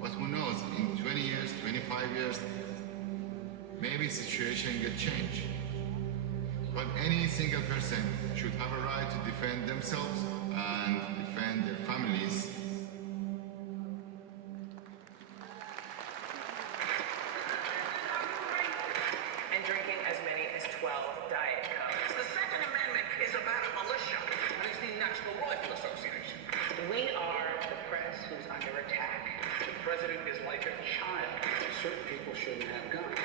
But who knows, in 20 years, 25 years, maybe situation could change. But any single person should have a right to defend themselves and defend their families. And drinking as many as 12 Diet Cokes. The Second Amendment is about a militia. And it's the National Rifle Association. We are the press who's under attack. The president is like a child. Certain people shouldn't have guns.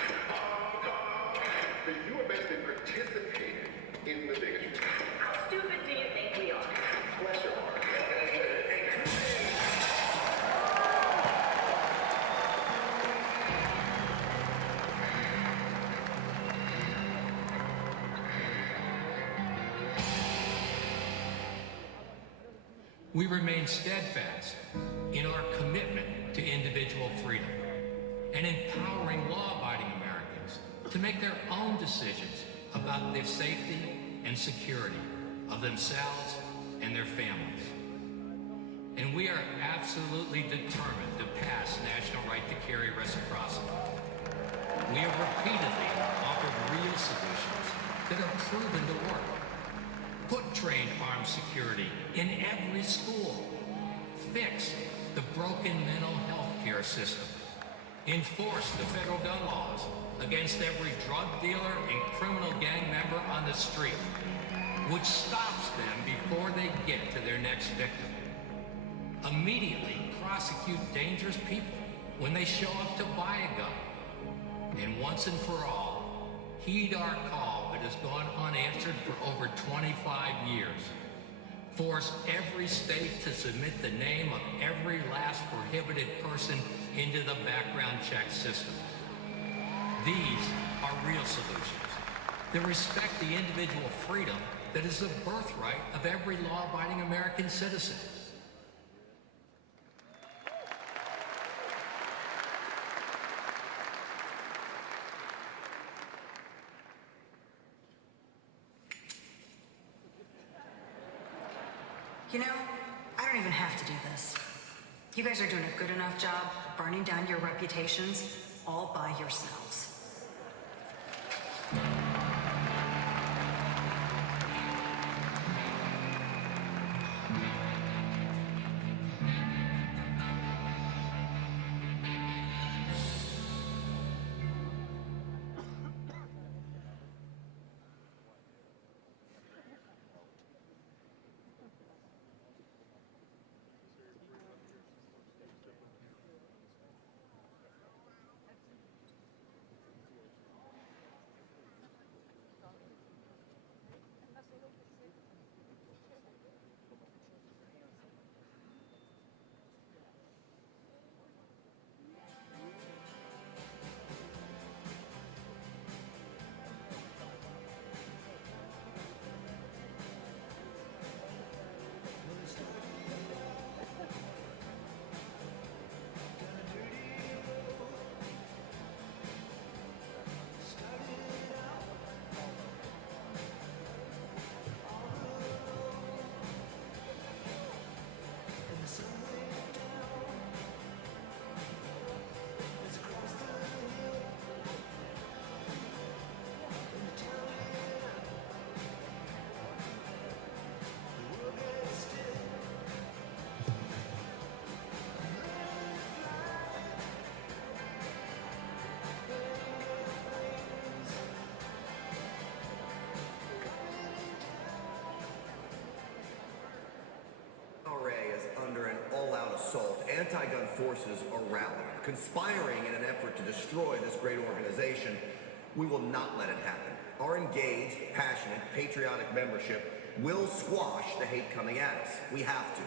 Then you are basically participating in the bigotry. How stupid do you think we are? Bless your heart. We remain steadfast in our commitment to individual freedom and empowering law-abiding Americans to make their own decisions about the safety and security of themselves and their families. And we are absolutely determined to pass national right to carry reciprocity. We have repeatedly offered real solutions that are proven to work. Put trained armed security in every school. Fix the broken mental health care system. Enforce the federal gun laws against every drug dealer and criminal gang member on the street, which stops them before they get to their next victim. Immediately prosecute dangerous people when they show up to buy a gun. And once and for all, heed our call that has gone unanswered for over 25 years. Force every state to submit the name of every last prohibited person into the background check system. These are real solutions that respect the individual freedom that is the birthright of every law-abiding American citizen. You know, I don't even have to do this. You guys are doing a good enough job burning down your reputations all by yourselves. NRA is under an all-out assault. Anti-gun forces are rallying, conspiring in an effort to destroy this great organization. We will not let it happen. Our engaged, passionate, patriotic membership will squash the hate coming at us. We have to.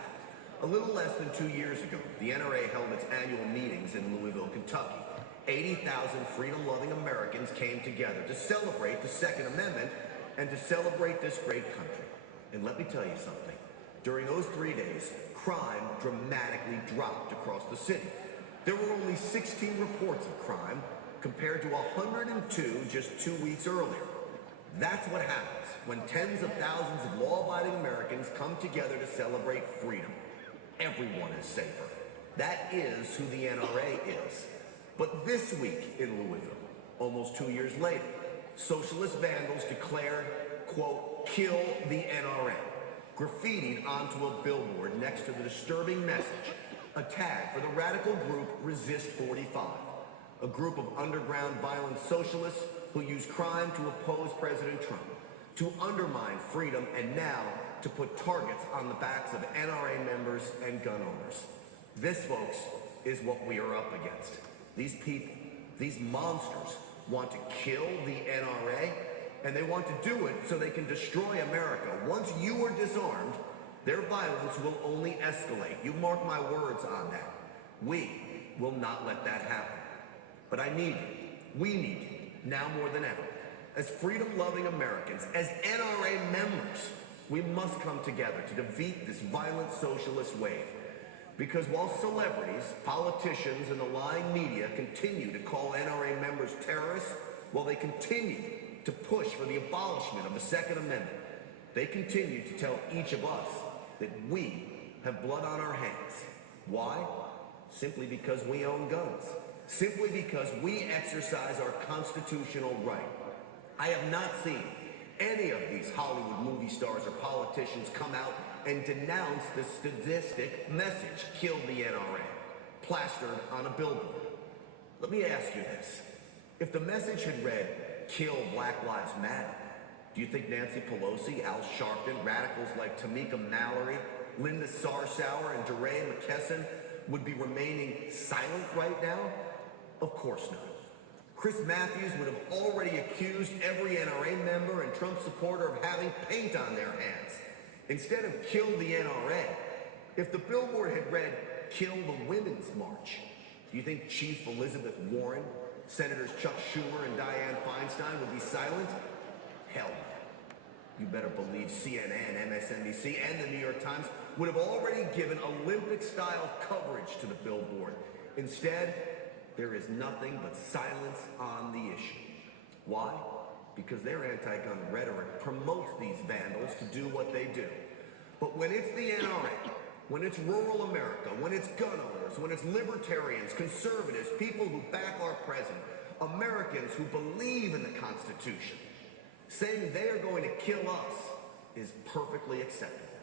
A little less than 2 years ago, the NRA held its annual meetings in Louisville, Kentucky. 80,000 freedom-loving Americans came together to celebrate the Second Amendment and to celebrate this great country. And let me tell you something. During those 3 days, crime dramatically dropped across the city. There were only 16 reports of crime compared to 102 just 2 weeks earlier. That's what happens when tens of thousands of law-abiding Americans come together to celebrate freedom. Everyone is safer. That is who the NRA is. But this week in Louisville, almost 2 years later, socialist vandals declared, quote, "Kill the NRA," graffitied onto a billboard next to the disturbing message, a tag for the radical group Resist 45, a group of underground violent socialists who use crime to oppose President Trump, to undermine freedom, and now to put targets on the backs of NRA members and gun owners. This, folks, is what we are up against. These people, these monsters, want to kill the NRA, and they want to do it so they can destroy America. Once you are disarmed, their violence will only escalate. You mark my words on that. We will not let that happen. But I need you, we need you, now more than ever. As freedom-loving Americans, as NRA members, we must come together to defeat this violent socialist wave. Because while celebrities, politicians, and the lying media continue to call NRA members terrorists, while they continue to push for the abolishment of the Second Amendment, they continue to tell each of us that we have blood on our hands. Why? Simply because we own guns. Simply because we exercise our constitutional right. I have not seen any of these Hollywood movie stars or politicians come out and denounce the sadistic message, "Kill the NRA," plastered on a billboard. Let me ask you this. If the message had read, "Kill Black Lives Matter," do you think Nancy Pelosi, Al Sharpton, radicals like Tamika Mallory, Linda Sarsour, and DeRay McKesson would be remaining silent right now? Of course not. Chris Matthews would have already accused every NRA member and Trump supporter of having paint on their hands. Instead of "Kill the NRA," if the billboard had read, "Kill the Women's March," do you think Chief Elizabeth Warren, Senators Chuck Schumer and Dianne Feinstein would be silent? Hell no. You better believe CNN, MSNBC, and the New York Times would have already given Olympic-style coverage to the billboard. Instead, there is nothing but silence on the issue. Why? Because their anti-gun rhetoric promotes these vandals to do what they do. But when it's the NRA, when it's rural America, when it's gun owners, when it's libertarians, conservatives, people who back our president, Americans who believe in the Constitution, saying they are going to kill us is perfectly acceptable.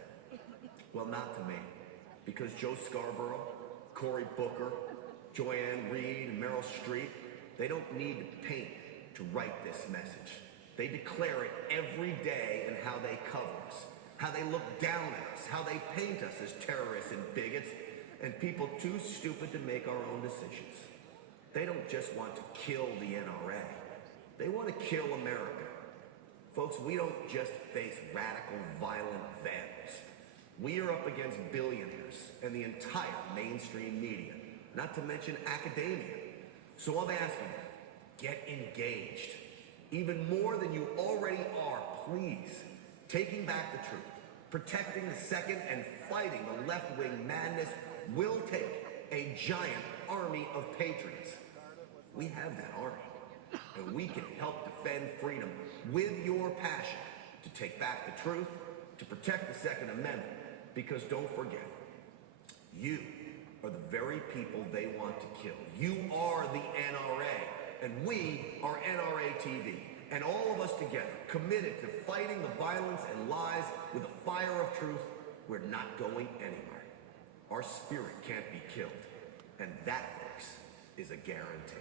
Well, not to me, because Joe Scarborough, Cory Booker, Joanne Reed, and Meryl Streep, they don't need to paint to write this message. They declare it every day in how they cover us, how they look down at us, how they paint us as terrorists and bigots, and people too stupid to make our own decisions. They don't just want to kill the NRA. They want to kill America. Folks, we don't just face radical, violent vandals. We are up against billionaires and the entire mainstream media, not to mention academia. So I'm asking you, get engaged. Even more than you already are, please. Taking back the truth, protecting the second, and fighting the left-wing madness will take a giant army of patriots. We have that army, and we can help defend freedom with your passion to take back the truth, to protect the Second Amendment, because don't forget, you are the very people they want to kill. You are the NRA, and we are NRA TV. And all of us together, committed to fighting the violence and lies with the fire of truth, we're not going anywhere. Our spirit can't be killed. And that, folks, is a guarantee.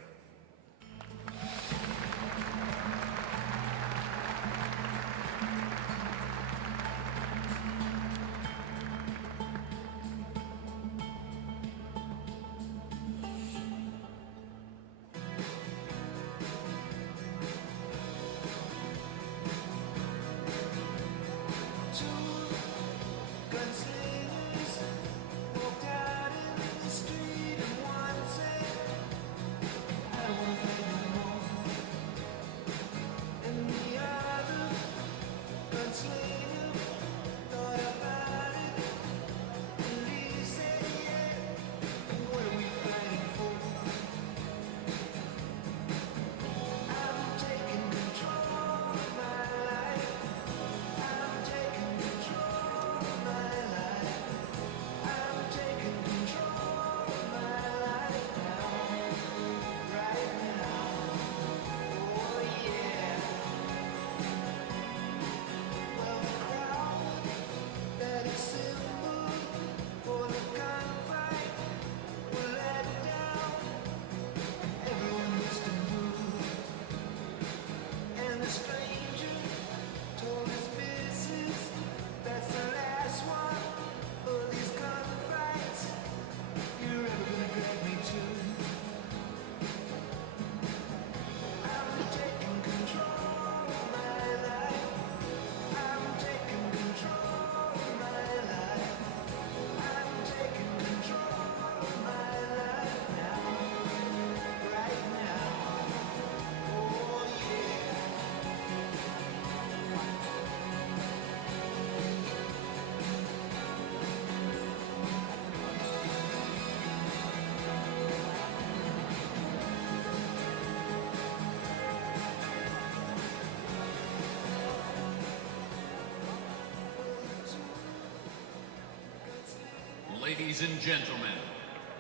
Ladies and gentlemen,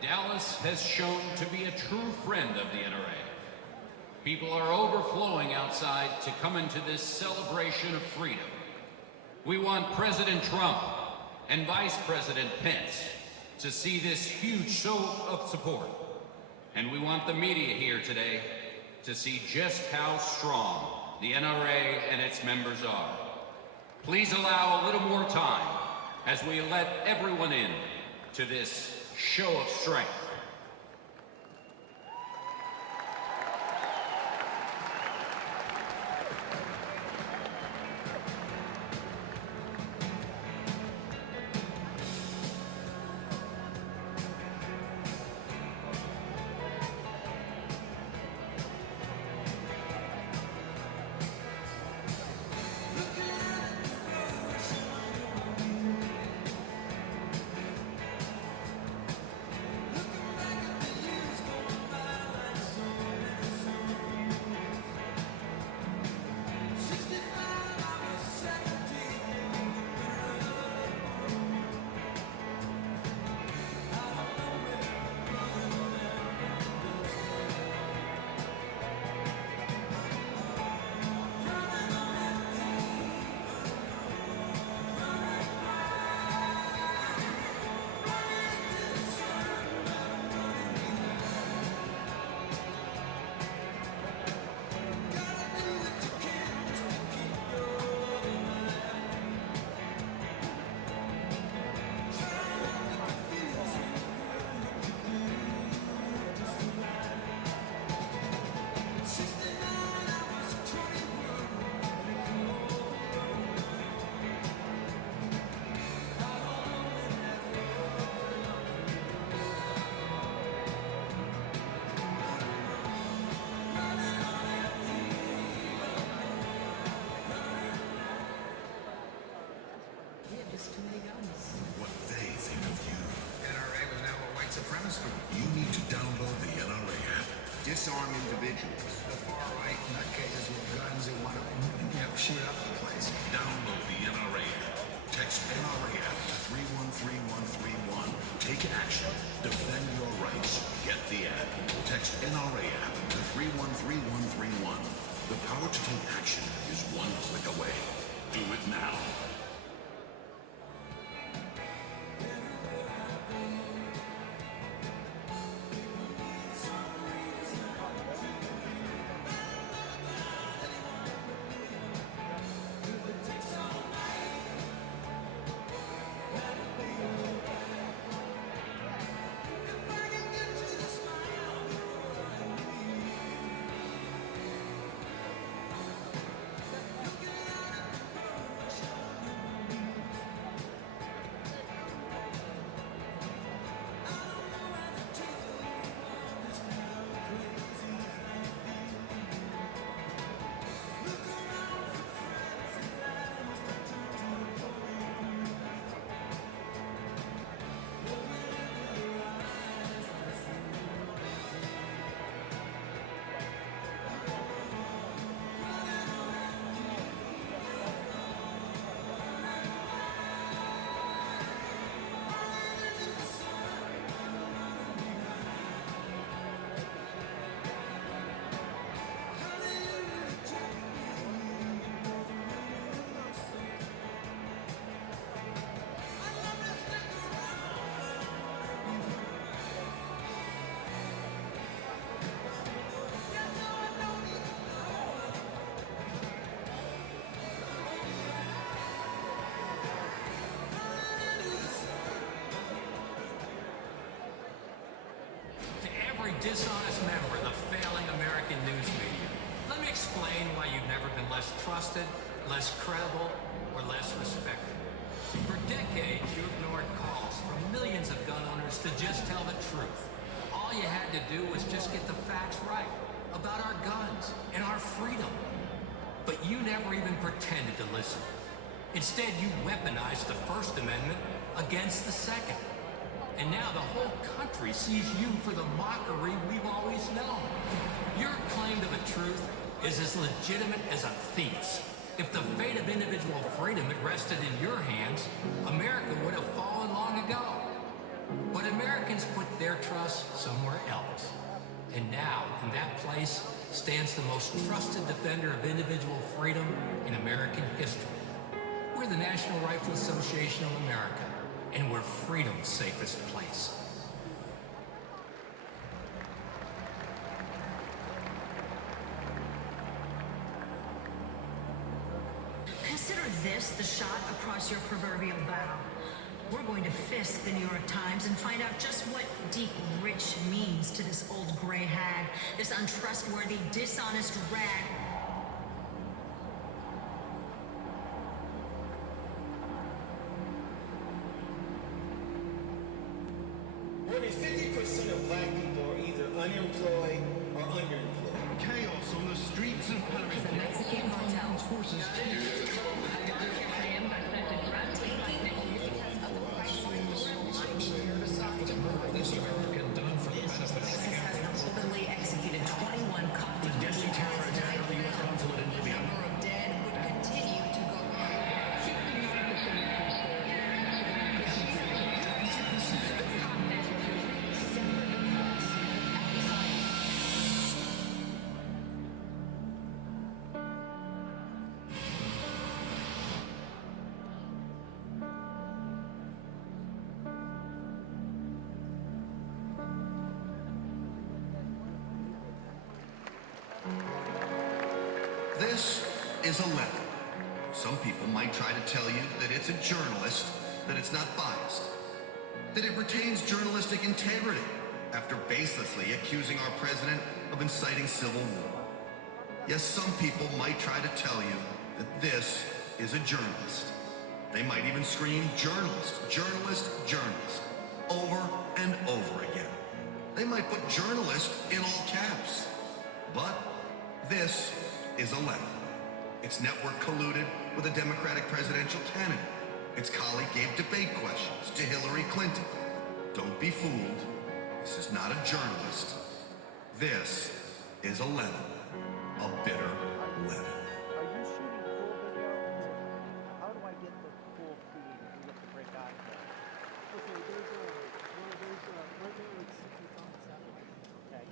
Dallas has shown to be a true friend of the NRA. People are overflowing outside to come into this celebration of freedom. We want President Trump and Vice President Pence to see this huge show of support. And we want the media here today to see just how strong the NRA and its members are. Please allow a little more time as we let everyone in to this show of strength. What they think of you. NRA was now a white supremacist group. You need to download the NRA app. Disarm individuals. The far-right nutcases with guns who want to, shoot up the place. Download the NRA app. Text NRA app to 313131. Take action. Defend your rights. Get the app. Text NRA app to 313131. The power to take action is one click away. Do it now. Dishonest member of the failing American news media. Let me explain why you've never been less trusted, less credible, or less respected. For decades, you ignored calls from millions of gun owners to just tell the truth. All you had to do was just get the facts right about our guns and our freedom. But you never even pretended to listen. Instead, you weaponized the First Amendment against the Second. And now the whole country sees you for the mockery we've always known. Your claim to the truth is as legitimate as a thief's. If the fate of individual freedom had rested in your hands, America would have fallen long ago. stands the most trusted defender of individual freedom in American history. We're the National Rifle Association of America, and we're freedom's safest place. Consider this the shot across your proverbial bow. We're going to fist the New York Times and find out just what deep rich means to this old gray hag, this untrustworthy, dishonest rag. More than 50% of black people are either unemployed or underemployed. Chaos on the streets of Paris. The Mexican cartel. This American done for the benefit of the has reportedly executed 21 Coptic deadly terror attack on the U.S. consulate in Libya. The number of dead would continue to go This is a letter. Some people might try to tell you that it's a journalist, that it's not biased, that it retains journalistic integrity after baselessly accusing our president of inciting civil war. Yes, some people might try to tell you that this is a journalist. They might even scream journalist, journalist, journalist, over and over again. They might put journalist in all caps. But this is a letter. Its network colluded with a Democratic presidential candidate. Its colleague gave debate questions to Hillary Clinton. Don't be fooled. This is not a journalist. This is a lemon. A bitter lemon. Are you shooting cool videos? How do I get the cool feed to get the break out of there? Okay, there's right there, it's on satellite. Okay.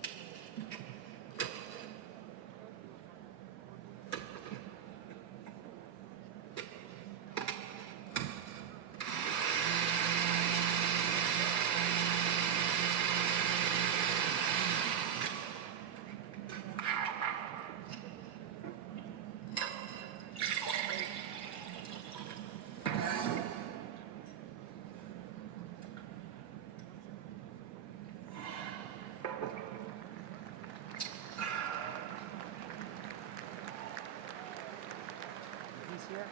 Here,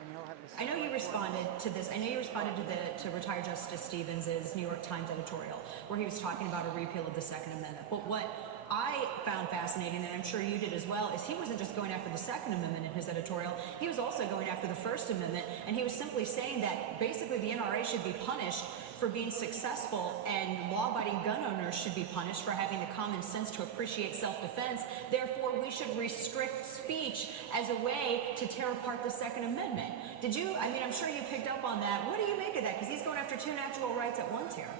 and he'll have the I know you responded to this. I know you responded to retired Justice Stevens' New York Times editorial, where he was talking about a repeal of the Second Amendment. But what I found fascinating, and I'm sure you did as well, is he wasn't just going after the Second Amendment in his editorial. He was also going after the First Amendment, and he was simply saying that basically the NRA should be punished for being successful, and law-abiding gun owners should be punished for having the common sense to appreciate self-defense. Therefore, we should restrict speech as a way to tear apart the Second Amendment. Did you, I mean, I'm sure you picked up on that. What do you make of that? Because he's going after two natural rights at once here.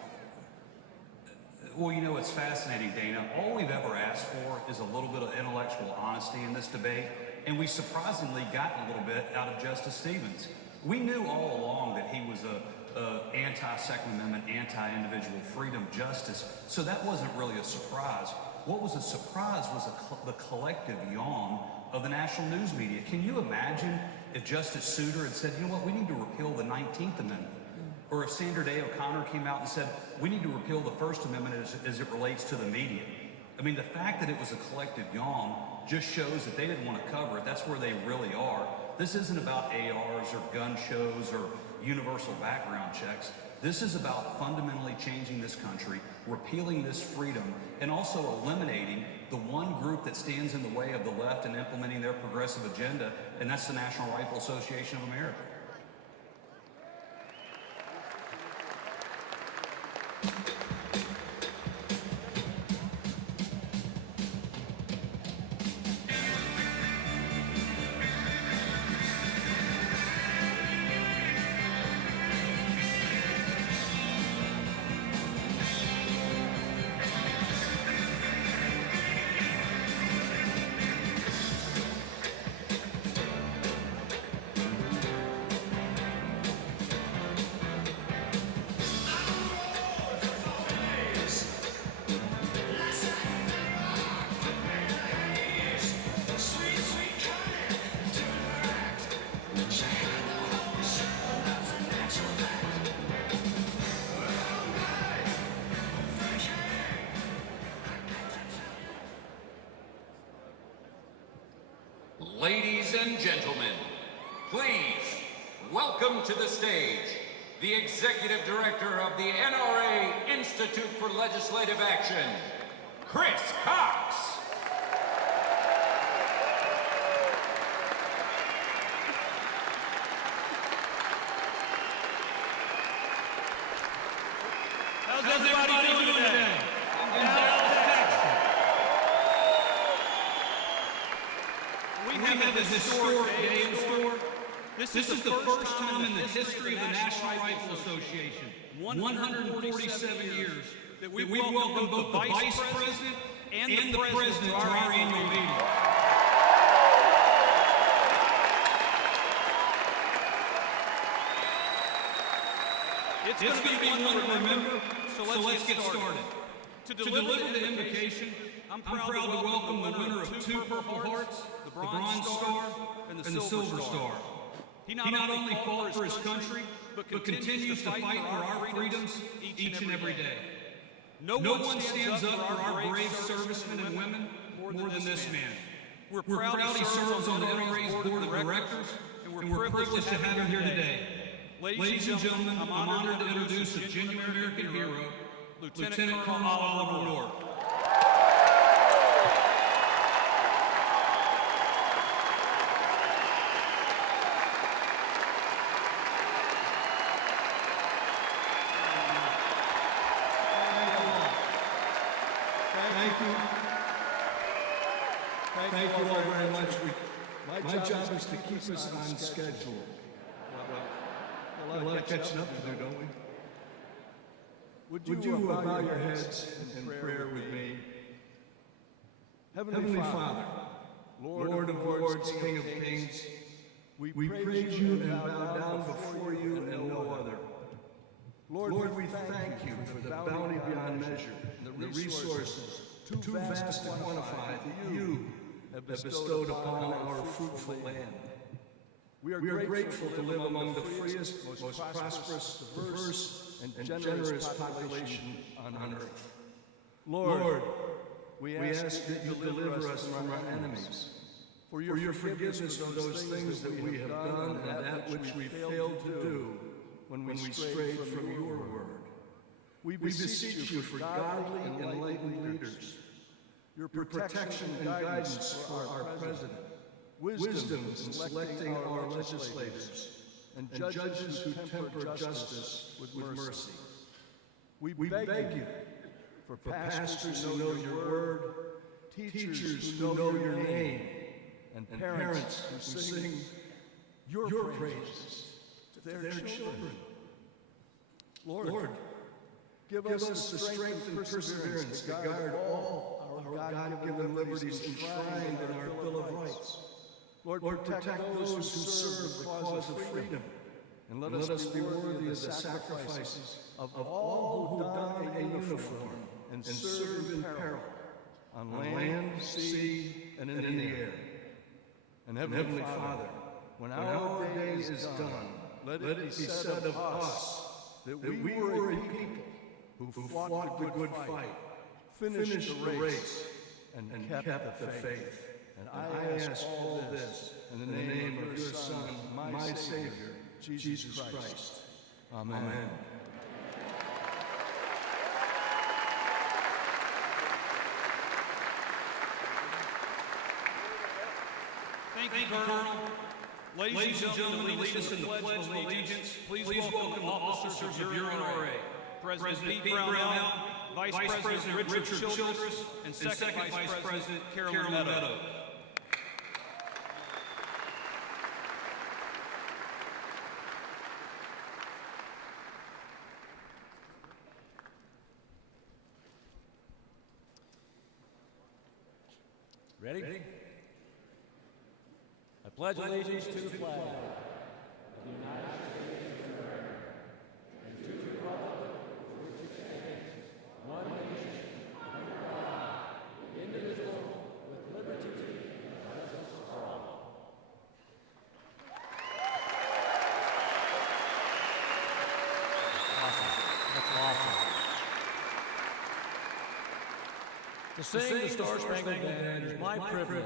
Well, you know, it's fascinating, Dana. All we've ever asked for is a little bit of intellectual honesty in this debate, and we surprisingly got a little bit out of Justice Stevens. We knew all along that he was a anti-Second Amendment, anti-individual freedom justice, so that wasn't really a surprise. What was a surprise was the collective yawn of the national news media. Can you imagine if Justice Souter had said, you know what, we need to repeal the 19th Amendment? Or if Sandra Day O'Connor came out and said, we need to repeal the First Amendment as it relates to the media. I mean, the fact that it was a collective yawn just shows that they didn't want to cover it. That's where they really are. This isn't about ARs or gun shows or universal background checks. This is about fundamentally changing this country, repealing this freedom, and also eliminating the one group that stands in the way of the left in implementing their progressive agenda, and that's the National Rifle Association of America. Ladies and gentlemen, please welcome to the stage the Executive Director of the NRA Institute for Legislative Action, Chris Cox. How's everybody doing today? In Dallas, Texas. We have a historic day in store. This is the first time in the history of the National Rifle Association, 147 years, that we welcome both the Vice President and the President to our annual meeting. It's going to be one to remember, so let's get started. To deliver the invocation, I'm proud to welcome the winner of 2 Purple Hearts, the Bronze Star, and the Silver Star. He not only fought for his country, but continues to fight for our freedoms each and every day. No one stands up for our brave servicemen and women more than this man. We're proud he serves on the NRA's Board of Directors, and we're privileged to have him here today. Ladies and gentlemen, I'm honored to introduce a genuine American hero, Lieutenant Colonel Oliver North. Thank you all very much. My job is to keep us on schedule. A lot of catching up to do, don't we? Would you bow your heads in prayer with me? Heavenly Father, Lord of Lords, King of Kings, we praise you and bow down before you and no other. Lord, we thank you for the bounty beyond measure, and the resources too vast to quantify that you have bestowed upon our fruitful land. We are grateful to live among the freest, most prosperous, diverse, and generous population on earth. Lord, we ask that you deliver us from our enemies, for your forgiveness for those things that we have done and that which we failed to do when we strayed from your word. We beseech you for godly and enlightened leaders, your protection and guidance for our president, wisdom in selecting our legislators, and judges who temper justice with mercy. We beg you for pastors who know your word, teachers who know your name, and parents who sing your praises to their children. Lord, give us the strength and perseverance to guard all our God-given liberties enshrined in our Bill of Rights. Lord, protect those who serve the cause of freedom, and let us be worthy of the sacrifices of all who don a uniform and serve in peril, on land, sea, and in the air. And Heavenly Father, when our day is done, let it be said of us that we were a people who fought the good fight, finished the race, and kept the faith. And I ask all this in the name of your Son, my Savior, Jesus Christ. Amen. Thank you, Colonel. Ladies and gentlemen, lead us in the Pledge of Allegiance. Please welcome the officers of your NRA. President Pete Brownell, Vice President Richard Childress, and Second Vice President Carolyn Meadow. Ready? I pledge allegiance to the flag of the United States of America and to the republic for which it stands, one nation, under God, indivisible, with liberty and justice for all. Awesome. That's awesome. To sing the Star-Spangled Banner, it is my privilege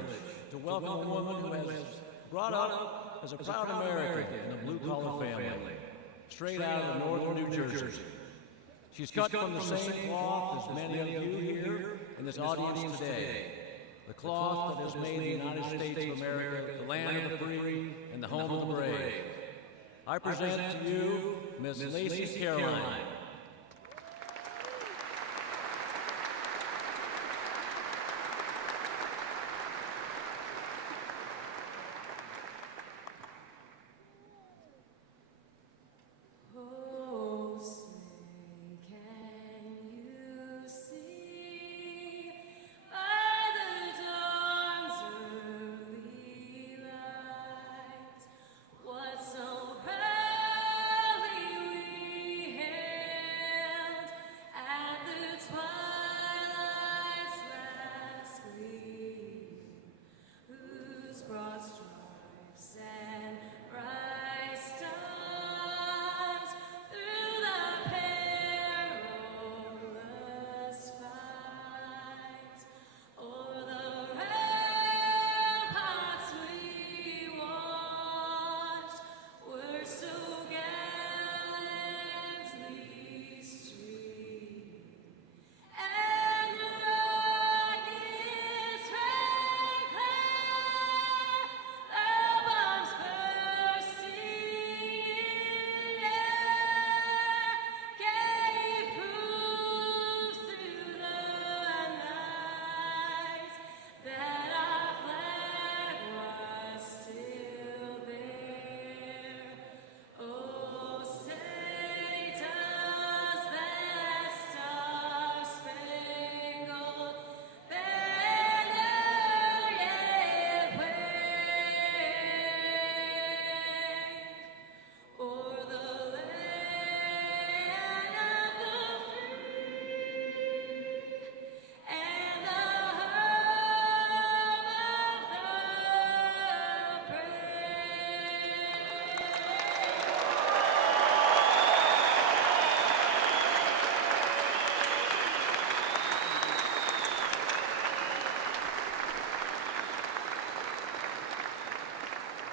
to welcome a woman who has brought up as a proud American in a blue-collar family, straight out of northern New Jersey. She's cut from the same cloth as many of you here in this audience today, the cloth that has made the United States of America the land of the free and the home of the brave. I present to you Miss Lacey Caroline.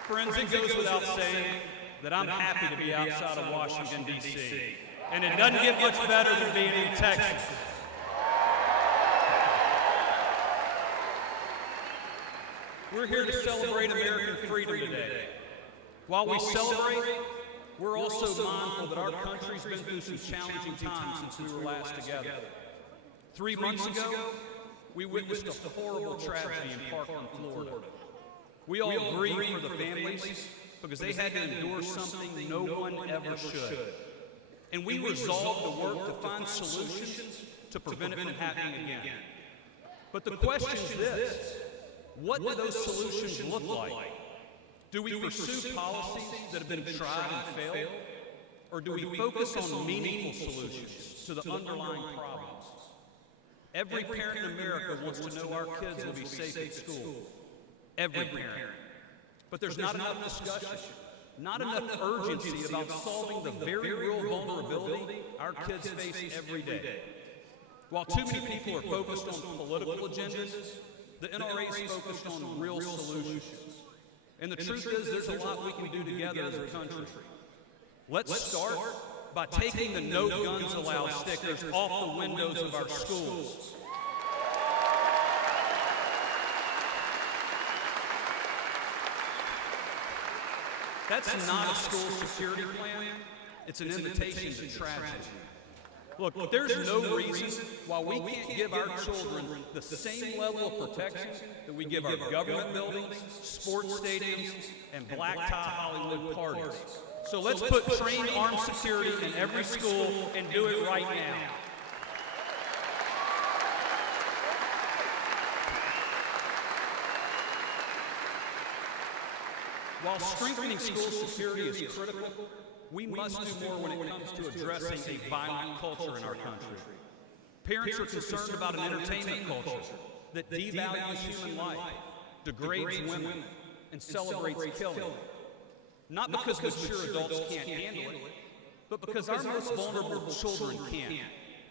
Friends, it goes without saying that I'm happy to be outside of Washington, D.C. And it doesn't get much better than being in Texas. We're here to celebrate American freedom today. While we celebrate, we're also mindful that our country's been through some challenging times since we were last together. 3 months ago, we witnessed a horrible tragedy in Parkland, Florida. We all grieve for the families because they had to endure something no one ever should. And we resolved to work to find solutions to prevent it from happening again. But the question is this: what do those solutions look like? Do we pursue policies that have been tried and failed? Or do we focus on meaningful solutions to the underlying problems? Every parent in America wants to know our kids will be safe at school. Every parent. But there's not enough discussion, not enough urgency about solving the very real vulnerability our kids face every day. While too many people are focused on political agendas, the NRA is focused on real solutions. And the truth is, there's a lot we can do together as a country. Let's start by taking the No Guns Allowed stickers off the windows of our schools. That's not a school security plan. It's an invitation to tragedy. Look, there's no reason why we can't give our children the same level of protection that we give our government buildings, sports stadiums, and black-tie Hollywood parties. So let's put trained armed security in every school and do it right now. While strengthening school security is critical, we must do more when it comes to addressing a violent culture in our country. Parents are concerned about an entertainment culture that devalues human life, degrades women, and celebrates killing. Not because mature adults can't handle it, but because our most vulnerable children can't,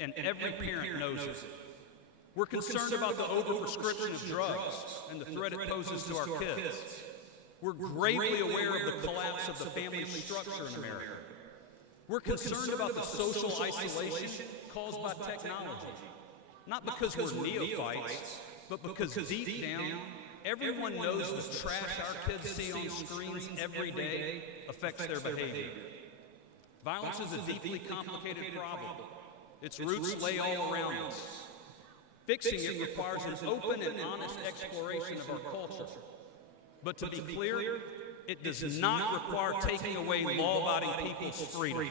and every parent knows it. We're concerned about the overprescription of drugs and the threat it poses to our kids. We're gravely aware of the collapse of the family structure in America. We're concerned about the social isolation caused by technology. Not because we're neophytes, but because deep down, everyone knows the trash our kids see on screens every day affects their behavior. Violence is a deeply complicated problem. Its roots lay all around us. Fixing it requires an open and honest exploration of our culture. But to be clear, it does not require taking away law-abiding people's freedom.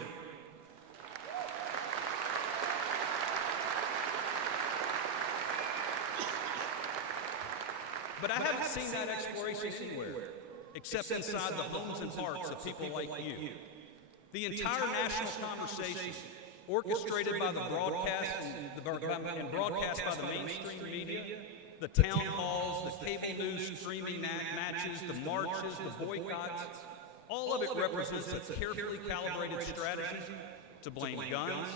But I haven't seen that exploration anywhere, except inside the homes and hearts of people like you. The entire national conversation, orchestrated by the broadcast and broadcast by the mainstream media, the town halls, the cable news streaming matches, the marches, the boycotts, all of it represents a carefully calibrated strategy to blame guns,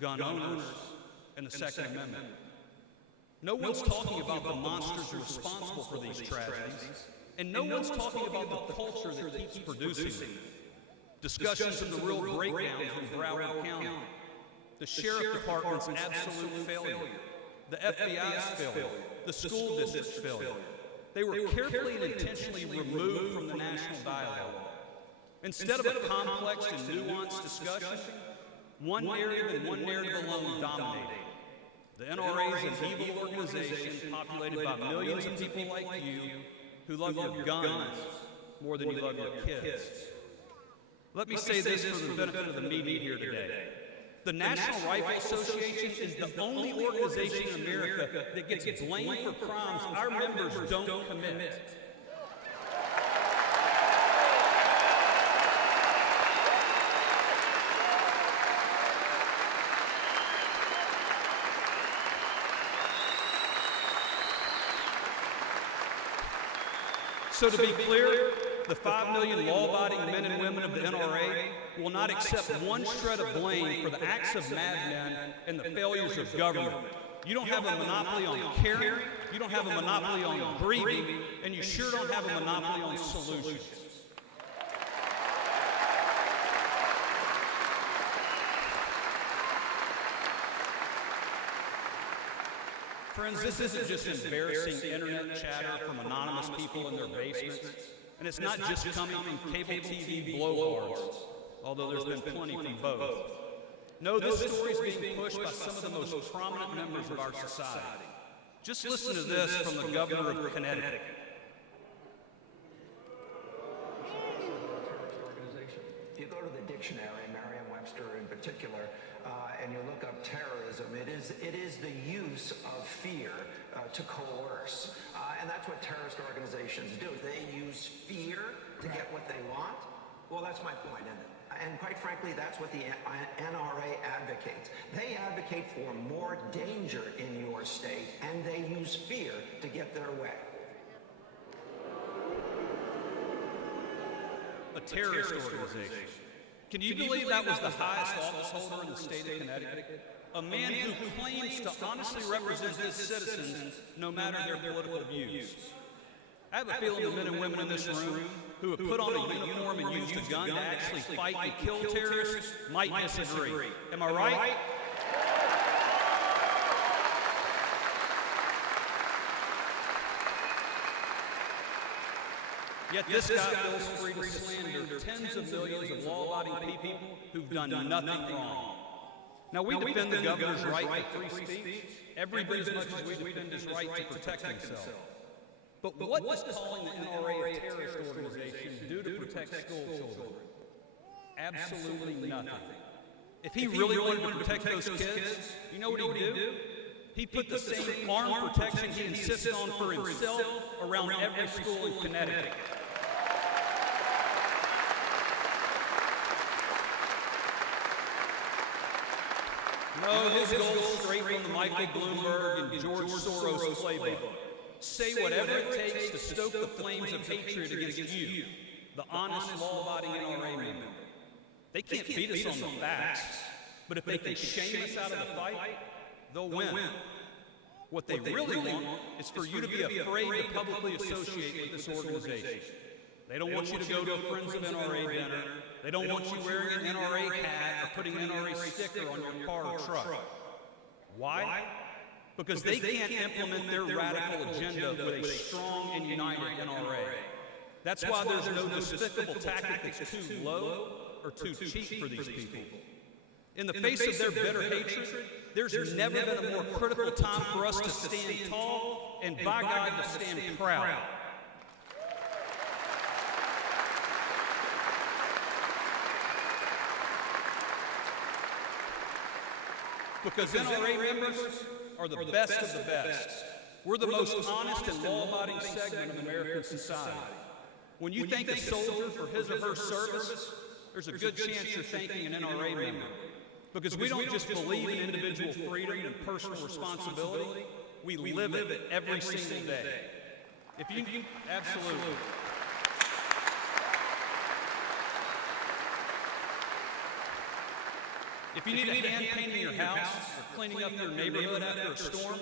gun owners, and the Second Amendment. No one's talking about the monsters responsible for these tragedies, and no one's talking about the culture that keeps producing them. Discussions of the real breakdowns in Broward County, the Sheriff Department's absolute failure, the FBI's failure, the school district's failure. They were carefully and intentionally removed from the national dialogue. Instead of a complex and nuanced discussion, one narrative and one narrative alone dominated. The NRA is an evil organization populated by millions of people like you who love your guns more than you love your kids. Let me say this for the benefit of the media here today. The National Rifle Association is the only organization in America that gets blamed for crimes our members don't commit. So to be clear, the 5 million law-abiding men and women of the NRA will not accept one shred of blame for the acts of madmen and the failures of government. You don't have a monopoly on caring, you don't have a monopoly on grieving, and you sure don't have a monopoly on solutions. Friends, this isn't just embarrassing internet chatter from anonymous people in their basements, and it's not just coming from cable TV blowhards, although there's been plenty from both. No, this story is being pushed by some of the most prominent members of our society. Just listen to this from the governor of Connecticut. You go to the dictionary, Merriam-Webster in particular, and you look up terrorism, it is the use of fear to coerce. And that's what terrorist organizations do. They use fear to get what they want. Well, that's my point, isn't it? And quite frankly, that's what the NRA advocates. They advocate for more danger in your state, and they use fear to get their way. A terrorist organization. Can you believe that was the highest office holder in the state of Connecticut? A man who claims to honestly represent his citizens no matter their political views. I have a feeling the men and women in this room who have put on a uniform and used a gun to actually fight and kill terrorists might disagree. Am I right? Yet this guy feels free to slander tens of millions of law-abiding people who've done nothing wrong. Now, we defend the governor's right to free speech every bit as much as we defend his right to protect himself. But what does calling the NRA a terrorist organization do to protect school children? Absolutely nothing. If he really wanted to protect those kids, you know what he'd do? He'd put the same armed protection he insists on for himself around every school in Connecticut. No, his goal's straight from the Michael Bloomberg and George Soros playbook. Say whatever it takes to stoke the flames of hatred against you, the honest, law-abiding NRA member. They can't beat us on the facts, but if they can shame us out of the fight, they'll win. What they really want is for you to be afraid to publicly associate with this organization. They don't want you to go to a Friends of NRA dinner. They don't want you wearing an NRA hat or putting an NRA sticker on your car or truck. Why? Because they can't implement their radical agenda with a strong and united NRA. That's why there's no despicable tactic that's too low or too cheap for these people. In the face of their bitter hatred, there's never been a more critical time for us to stand tall and, by God, to stand proud. Because NRA members are the best of the best. We're the most honest and law-abiding segment of American society. When you thank a soldier for his or her service, there's a good chance you're thanking an NRA member. Because we don't just believe in individual freedom and personal responsibility, we live it every single day. Absolutely. If you need a hand painting your house or cleaning up your neighborhood after a storm,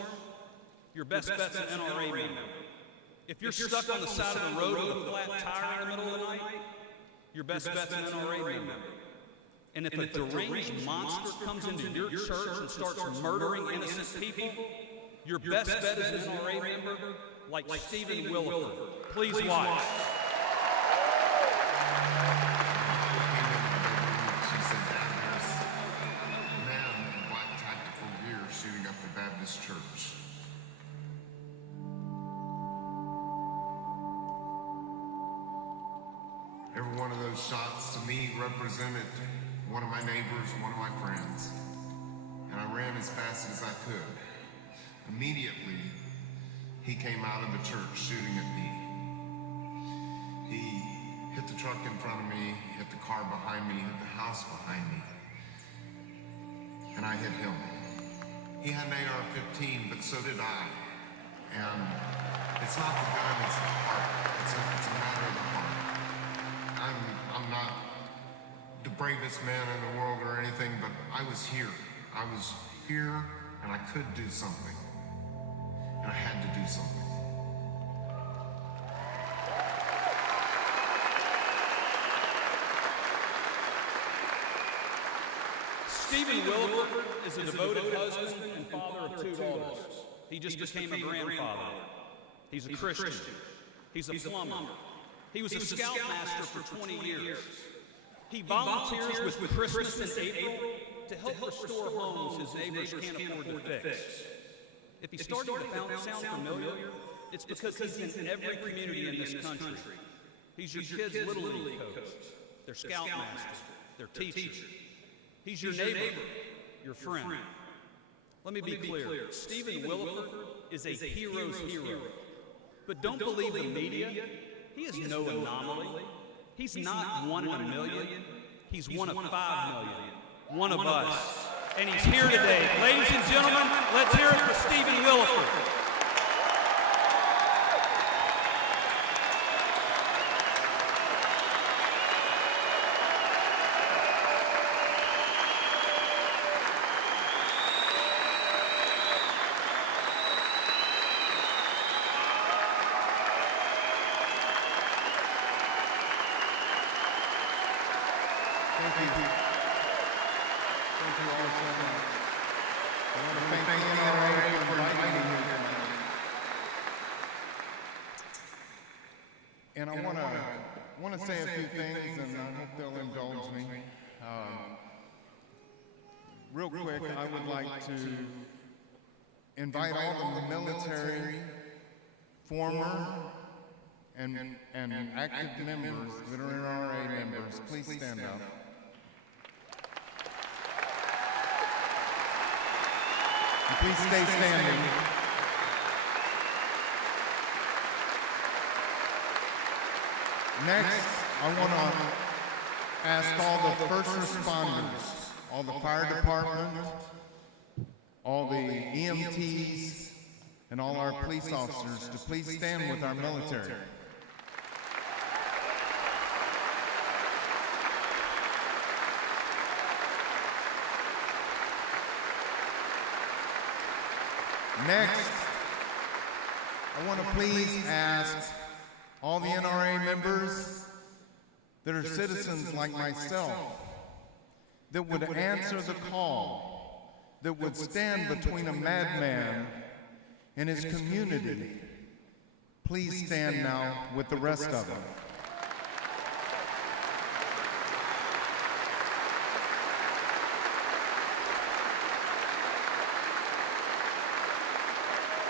your best bet's an NRA member. If you're stuck on the side of the road with a flat tire in the middle of the night, your best bet's an NRA member. And if a deranged monster comes into your church and starts murdering innocent people, your best bet is an NRA member like Stephen Williford. Please watch. She said, Dad, there's a man in black tactical gear shooting up the Baptist church. Every one of those shots to me represented one of my neighbors, one of my friends, and I ran as fast as I could. Immediately, he came out of the church shooting at me. He hit the truck in front of me, hit the car behind me, hit the house behind me, and I hit him. He had an AR-15, but so did I. And it's not the gun, it's the heart. It's a matter of the heart. I'm not the bravest man in the world or anything, but I was here. I was here, and I could do something. And I had to do something. Stephen Williford is a devoted husband and father of 2 daughters. He just became a grandfather. He's a Christian. He's a plumber. He was a scoutmaster for 20 years. He volunteers with Christmas in April to help restore homes his neighbors can't afford to fix. If he's starting to sound familiar, it's because he's in every community in this country. He's your kids' Little League coach, their scoutmaster, their teacher. He's your neighbor, your friend. Let me be clear. Stephen Williford is a hero's hero. But don't believe the media. He is no anomaly. He's not 1 in a million. He's 1 of 5 million. One of us. And he's here today. Ladies and gentlemen, let's hear it for Stephen Williford. Thank you. Thank you all so much. I want to thank the NRA for inviting me here tonight. And I want to say a few things, and I hope they'll indulge me. Real quick, I would like to invite all of the military, former and active members that are NRA members, please stand up. And please stay standing. Next, I want to ask all the first responders, all the fire department, all the EMTs, and all our police officers to please stand with our military. Next, I want to please ask all the NRA members that are citizens like myself that would answer the call, that would stand between a madman and his community. Please stand now with the rest of them.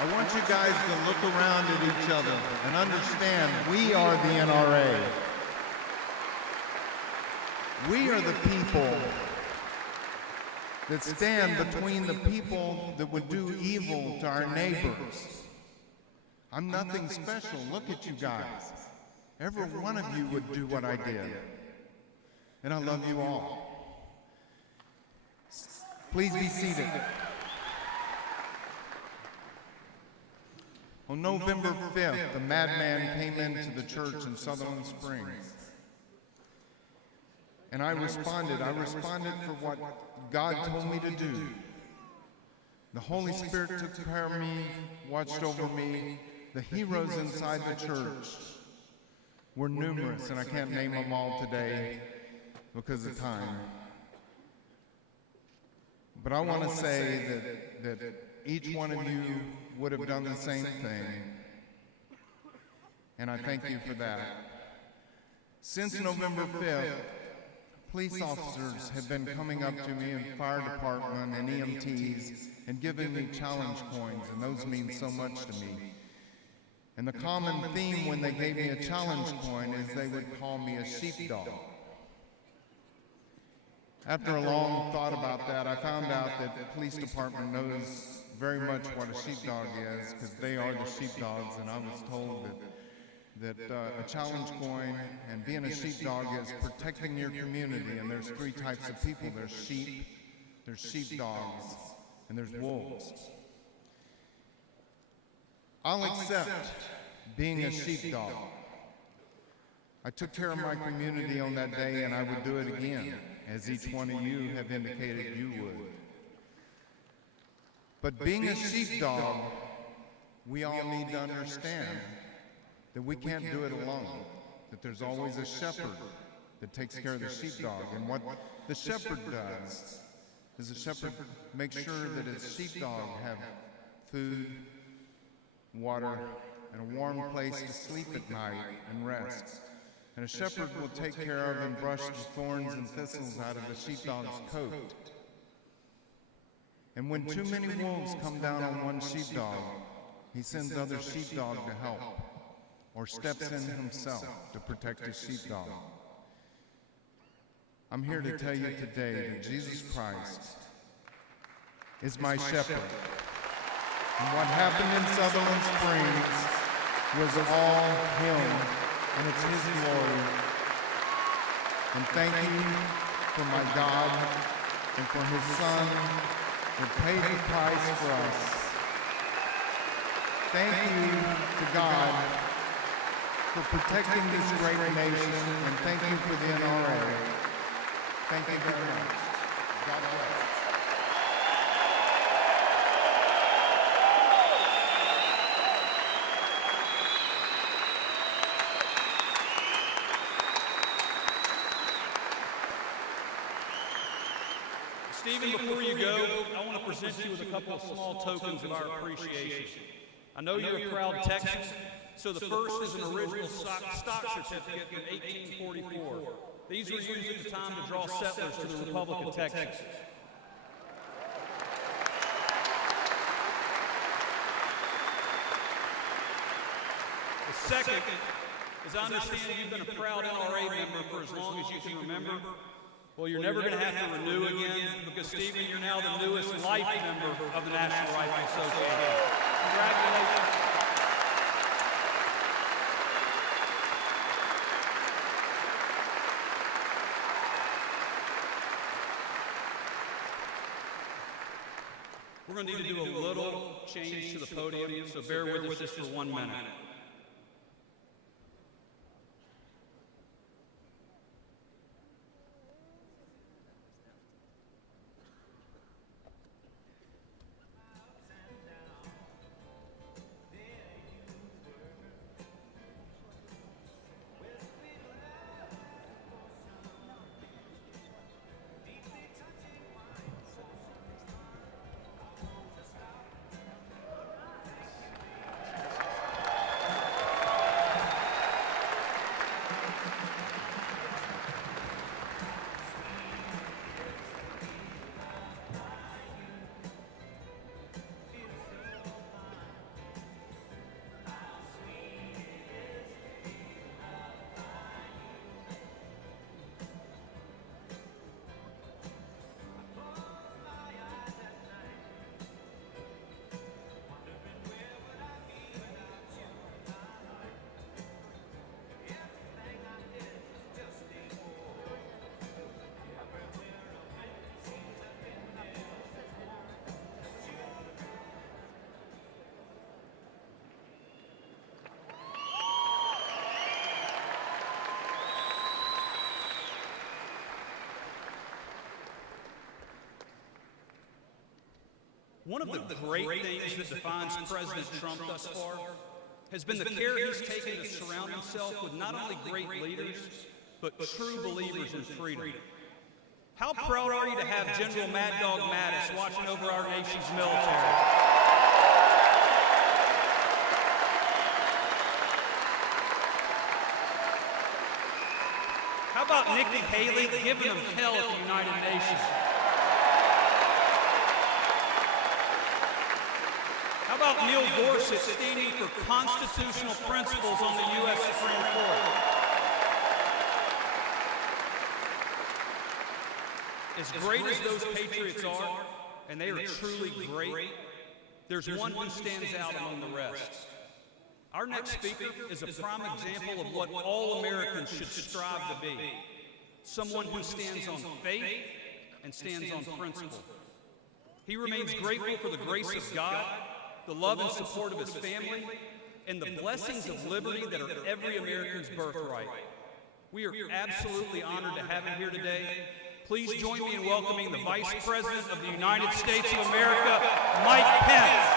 I want you guys to look around at each other and understand we are the NRA. We are the people that stand between the people that would do evil to our neighbors. I'm nothing special. Look at you guys. Every one of you would do what I did. And I love you all. Please be seated. On November 5th, the madman came into the church in Sutherland Springs. And I responded. I responded for what God told me to do. The Holy Spirit took care of me, watched over me. The heroes inside the church were numerous, and I can't name them all today because of time. But I want to say that each one of you would have done the same thing, and I thank you for that. Since November 5th, police officers have been coming up to me in fire department and EMTs and giving me challenge coins, and those mean so much to me. And the common theme when they gave me a challenge coin is they would call me a sheepdog. After a long thought about that, I found out that the police department knows very much what a sheepdog is, because they are the sheepdogs, and I was told that a challenge coin and being a sheepdog is protecting your community, and there's three types of people. There's sheep, there's sheepdogs, and there's wolves. I'll accept being a sheepdog. I took care of my community on that day, and I would do it again, as each one of you have indicated you would. But being a sheepdog, we all need to understand that we can't do it alone, that there's always a shepherd that takes care of the sheepdog. And what the shepherd does is the shepherd makes sure that his sheepdog have food, water, and a warm place to sleep at night and rest. And a shepherd will take care of and brush the thorns and thistles out of the sheepdog's coat. And when too many wolves come down on one sheepdog, he sends other sheepdog to help, or steps in himself to protect his sheepdog. I'm here to tell you today that Jesus Christ is my shepherd. And what happened in Sutherland Springs was all him, and it's his glory. And thank you for my God and for his Son that paid the price for us. Thank you to God for protecting this great nation, and thank you for the NRA. Thank you very much. God bless. Stephen, before you go, I want to present you with a couple of small tokens of our appreciation. I know you're a proud Texan, so the first is an original stock certificate from 1844. These were used at the time to draw settlers to the Republic of Texas. The second is, I understand you've been a proud NRA member for as long as you can remember. Well, you're never going to have to renew again, because, Stephen, you're now the newest life member of the National Rifle Association. Congratulations. We're going to need to do a little change to the podium, so bear with us just for 1 minute. One of the great things that defines President Trump thus far has been the care he's taken to surround himself with not only great leaders, but true believers in freedom. How proud are you to have General Mad Dog Mattis watching over our nation's military? How about Nikki Haley giving them hell at the United Nations? How about Neil Gorsuch standing for constitutional principles on the U.S. Supreme Court? As great as those patriots are, and they are truly great, there's one who stands out among the rest. Our next speaker is a prime example of what all Americans should strive to be. Someone who stands on faith and stands on principle. He remains grateful for the grace of God, the love and support of his family, and the blessings of liberty that are every American's birthright. We are absolutely honored to have him here today. Please join me in welcoming the Vice President of the United States of America, Mike Pence.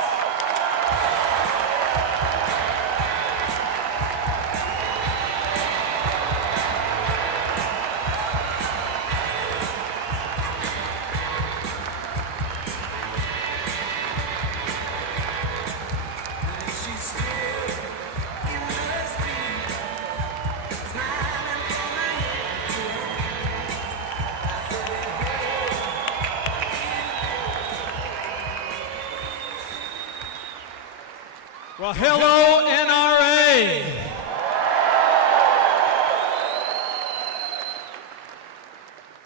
Well, hello, NRA.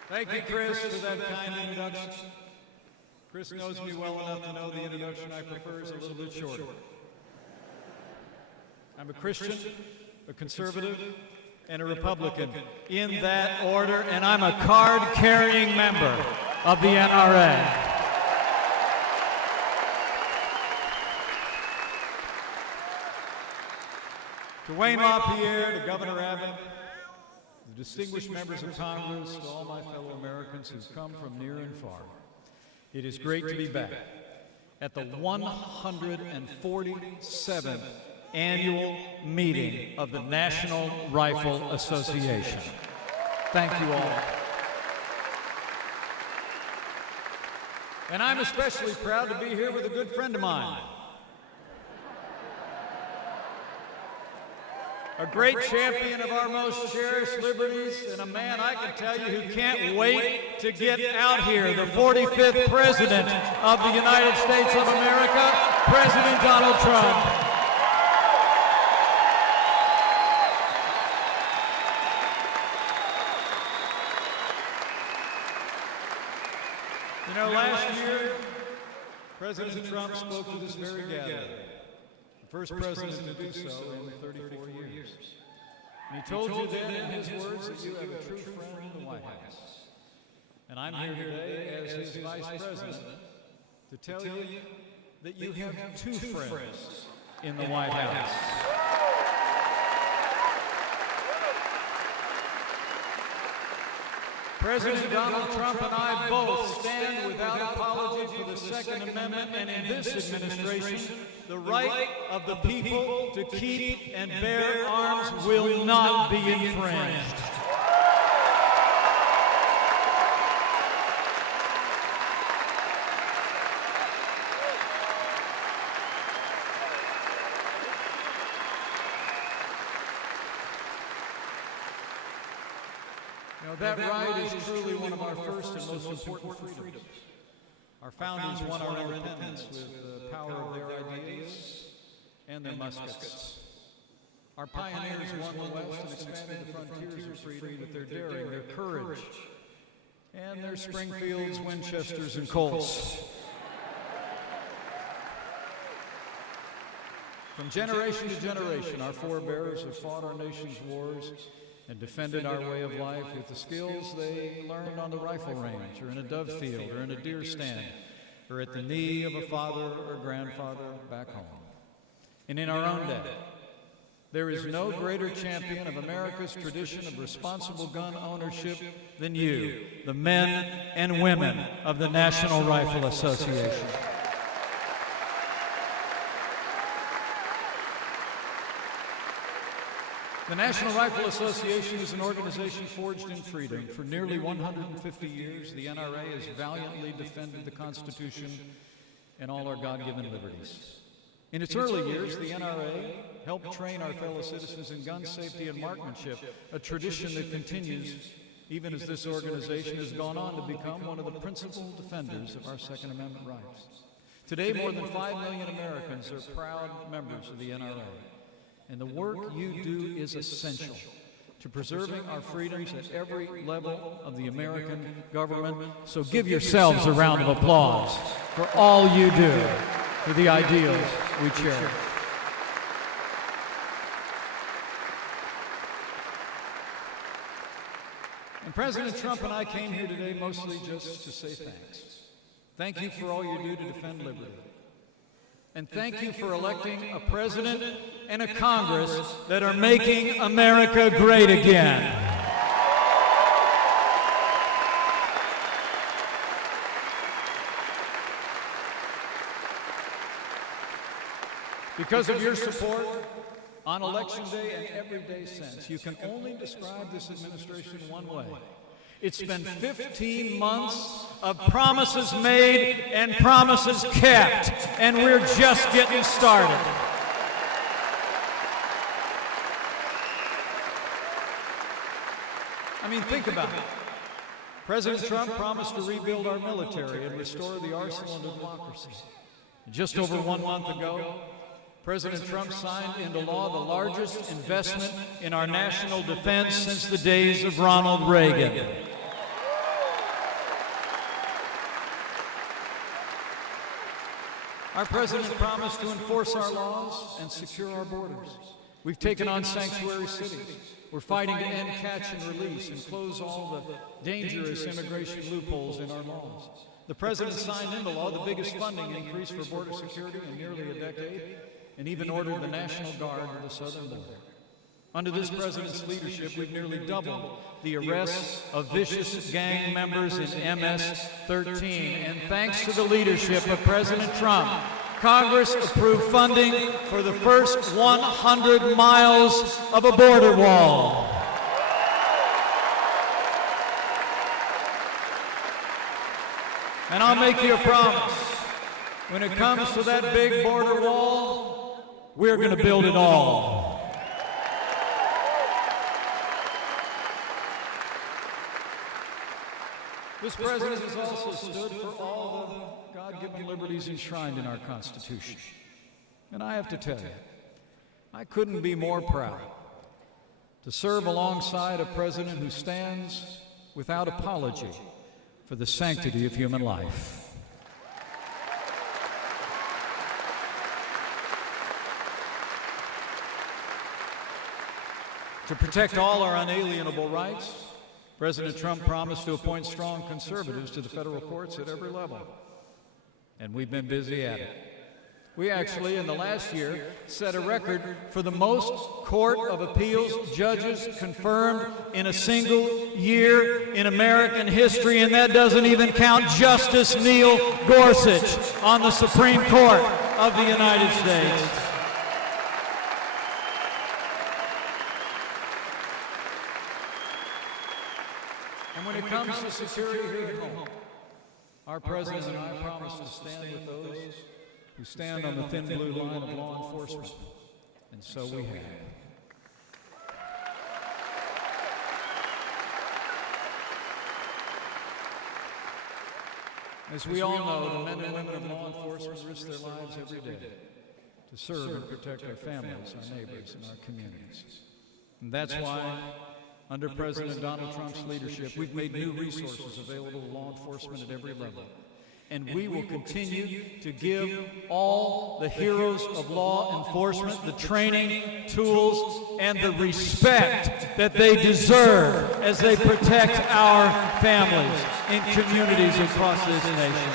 Thank you, Chris, for that kind introduction. Chris knows me well enough to know the introduction I prefer is a little bit shorter. I'm a Christian, a conservative, and a Republican, in that order, and I'm a card-carrying member of the NRA. To Wayne LaPierre, to Governor Abbott, the distinguished members of Congress, to all my fellow Americans who've come from near and far, it is great to be back at the 147th annual meeting of the National Rifle Association. Thank you all. And I'm especially proud to be here with a good friend of mine, a great champion of our most cherished liberties, and a man I can tell you who can't wait to get out here, the 45th President of the United States of America, President Donald Trump. You know, last year, President Trump spoke to this very gathering. First president to do so in 34 years. And he told you then in his words that you have a true friend in the White House. And I'm here today as his vice president to tell you that you have two friends in the White House. President Donald Trump and I both stand without apology for the Second Amendment, and in this administration, the right of the people to keep and bear arms will not be infringed. That right is truly one of our first and most important freedoms. Our founders won our independence with the power of their ideas and their muskets. Our pioneers won the West and expanded the frontiers of freedom with their daring, their courage, and their Springfields, Winchesters, and Colts. From generation to generation, our forebears have fought our nation's wars and defended our way of life with the skills they learned on the rifle range, or in a dove field, or in a deer stand, or at the knee of a father or grandfather back home. And in our own day, there is no greater champion of America's tradition of responsible gun ownership than you, the men and women of the National Rifle Association. The National Rifle Association is an organization forged in freedom. For nearly 150 years, the NRA has valiantly defended the Constitution and all our God-given liberties. In its early years, the NRA helped train our fellow citizens in gun safety and marksmanship, a tradition that continues even as this organization has gone on to become one of the principal defenders of our Second Amendment rights. Today, more than 5 million Americans are proud members of the NRA. And the work you do is essential to preserving our freedoms at every level of the American government. So give yourselves a round of applause for all you do for the ideals we cherish. And President Trump and I came here today mostly just to say thanks. Thank you for all you do to defend liberty. And thank you for electing a president and a Congress that are making America great again. Because of your support on Election Day and every day since, you can only describe this administration one way. It's been 15 months of promises made and promises kept, and we're just getting started. I mean, think about it. President Trump promised to rebuild our military and restore the arsenal of democracy. Just over 1 month ago, President Trump signed into law the largest investment in our national defense since the days of Ronald Reagan. Our president promised to enforce our laws and secure our borders. We've taken on sanctuary cities. We're fighting to end catch and release and close all the dangerous immigration loopholes in our laws. The president signed into law the biggest funding increase for border security in nearly a decade, and even ordered the National Guard to the southern border. Under this president's leadership, we've nearly doubled the arrests of vicious gang members in MS-13. And thanks to the leadership of President Trump, Congress approved funding for the first 100 miles of a border wall. And I'll make you a promise. When it comes to that big border wall, we're going to build it all. This president has also stood for all the God-given liberties enshrined in our Constitution. And I have to tell you, I couldn't be more proud to serve alongside a president who stands without apology for the sanctity of human life. To protect all our unalienable rights, President Trump promised to appoint strong conservatives to the federal courts at every level. And we've been busy at it. We actually, in the last year, set a record for the most Court of Appeals judges confirmed in a single year in American history, and that doesn't even count Justice Neil Gorsuch on the Supreme Court of the United States. And when it comes to security here at home, our president and I promise to stand with those who stand on the thin blue line of law enforcement. And so we have. As we all know, the men and women of law enforcement risk their lives every day to serve and protect our families, our neighbors, and our communities. And that's why, under President Donald Trump's leadership, we've made new resources available to law enforcement at every level. And we will continue to give all the heroes of law enforcement the training, tools, and the respect that they deserve as they protect our families in communities across this nation.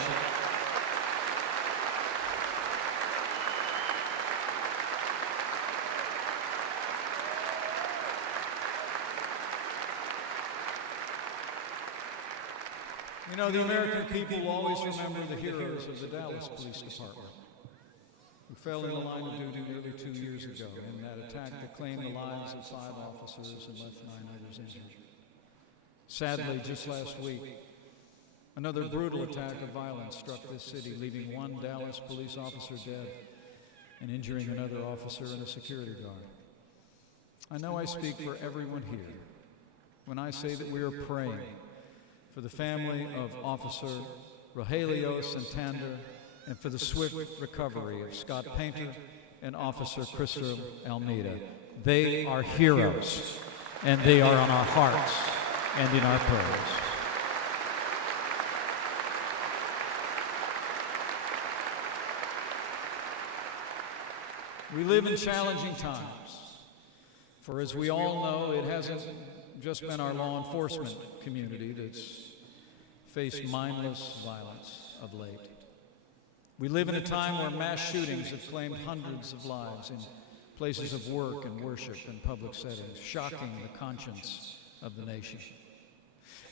You know, the American people will always remember the heroes of the Dallas Police Department. who fell in the line of duty nearly 2 years ago in that attack that claimed the lives of 5 officers and left 9 others injured. Sadly, just last week, another brutal attack of violence struck this city, leaving 1 Dallas police officer dead and injuring another officer and a security guard. I know I speak for everyone here when I say that we are praying for the family of Officer Rogelio Santander and for the swift recovery of Scott Painter and Officer Crystal Almeida. They are heroes, and they are on our hearts and in our prayers. We live in challenging times, for as we all know, it hasn't just been our law enforcement community that's faced mindless violence of late. We live in a time where mass shootings have claimed hundreds of lives in places of work and worship and public settings, shocking the conscience of the nation.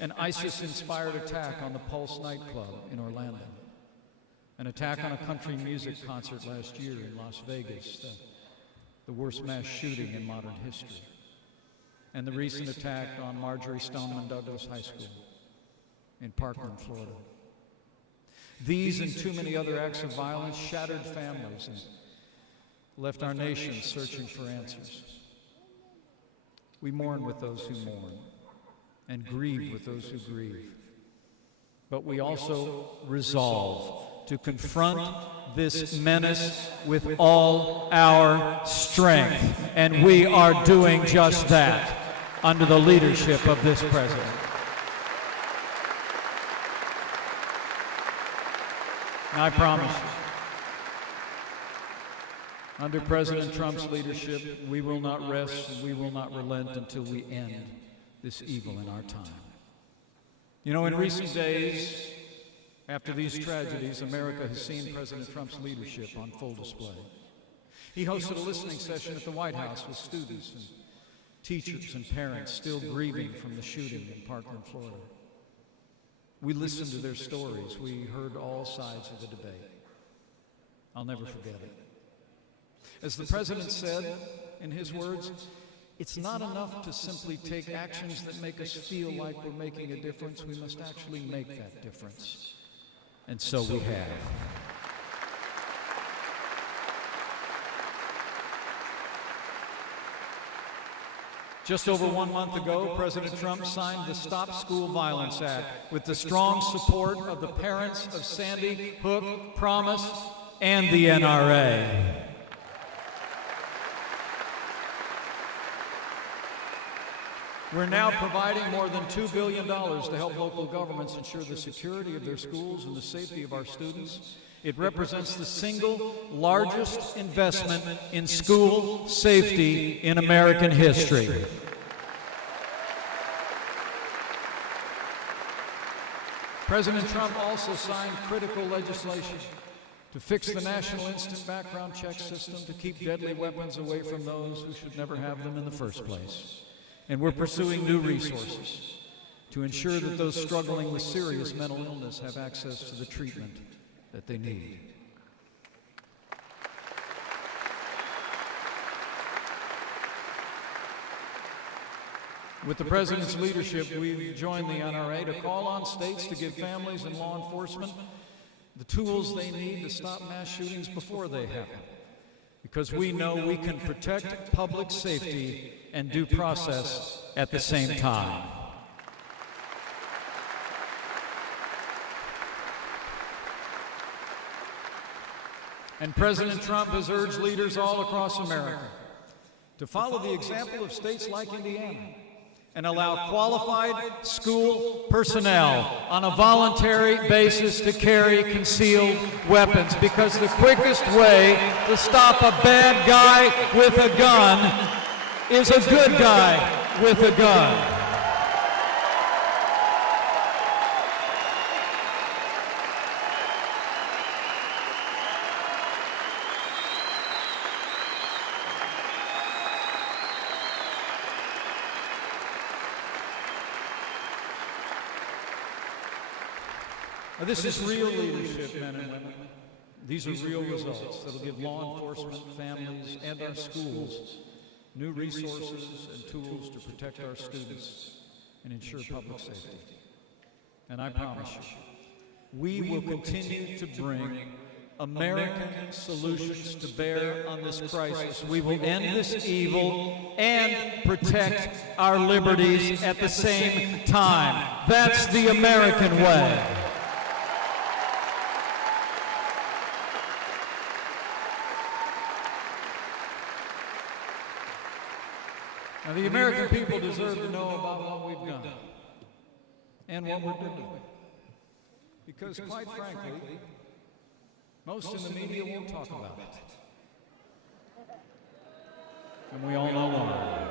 An ISIS-inspired attack on the Pulse nightclub in Orlando. An attack on a country music concert last year in Las Vegas, the worst mass shooting in modern history. And the recent attack on Marjorie Stoneman Douglas High School in Parkland, Florida. These and too many other acts of violence shattered families and left our nation searching for answers. We mourn with those who mourn and grieve with those who grieve. But we also resolve to confront this menace with all our strength. And we are doing just that under the leadership of this president. And I promise you, under President Trump's leadership, we will not rest and we will not relent until we end this evil in our time. You know, in recent days, after these tragedies, America has seen President Trump's leadership on full display. He hosted a listening session at the White House with students and teachers and parents still grieving from the shooting in Parkland, Florida. We listened to their stories. We heard all sides of the debate. I'll never forget it. As the president said in his words, it's not enough to simply take actions that make us feel like we're making a difference. We must actually make that difference. And so we have. Just over 1 month ago, President Trump signed the Stop School Violence Act with the strong support of the parents of Sandy Hook, Promise, and the NRA. We're now providing more than $2 billion to help local governments ensure the security of their schools and the safety of our students. It represents the single largest investment in school safety in American history. President Trump also signed critical legislation to fix the National Instant Background Check system to keep deadly weapons away from those who should never have them in the first place. And we're pursuing new resources to ensure that those struggling with serious mental illness have access to the treatment that they need. With the President's leadership, we've joined the NRA to call on states to give families and law enforcement the tools they need to stop mass shootings before they happen. Because we know we can protect public safety and due process at the same time. And President Trump has urged leaders all across America to follow the example of states like Indiana and allow qualified school personnel on a voluntary basis to carry concealed weapons, because the quickest way to stop a bad guy with a gun is a good guy with a gun. This is real leadership, men and women. These are real results that will give law enforcement, families, and our schools new resources and tools to protect our students and ensure public safety. And I promise you, we will continue to bring American solutions to bear on this crisis. We will end this evil and protect our liberties at the same time. That's the American way. Now, the American people deserve to know about what we've done and what we're doing. Because, quite frankly, most in the media won't talk about it. And we all know why.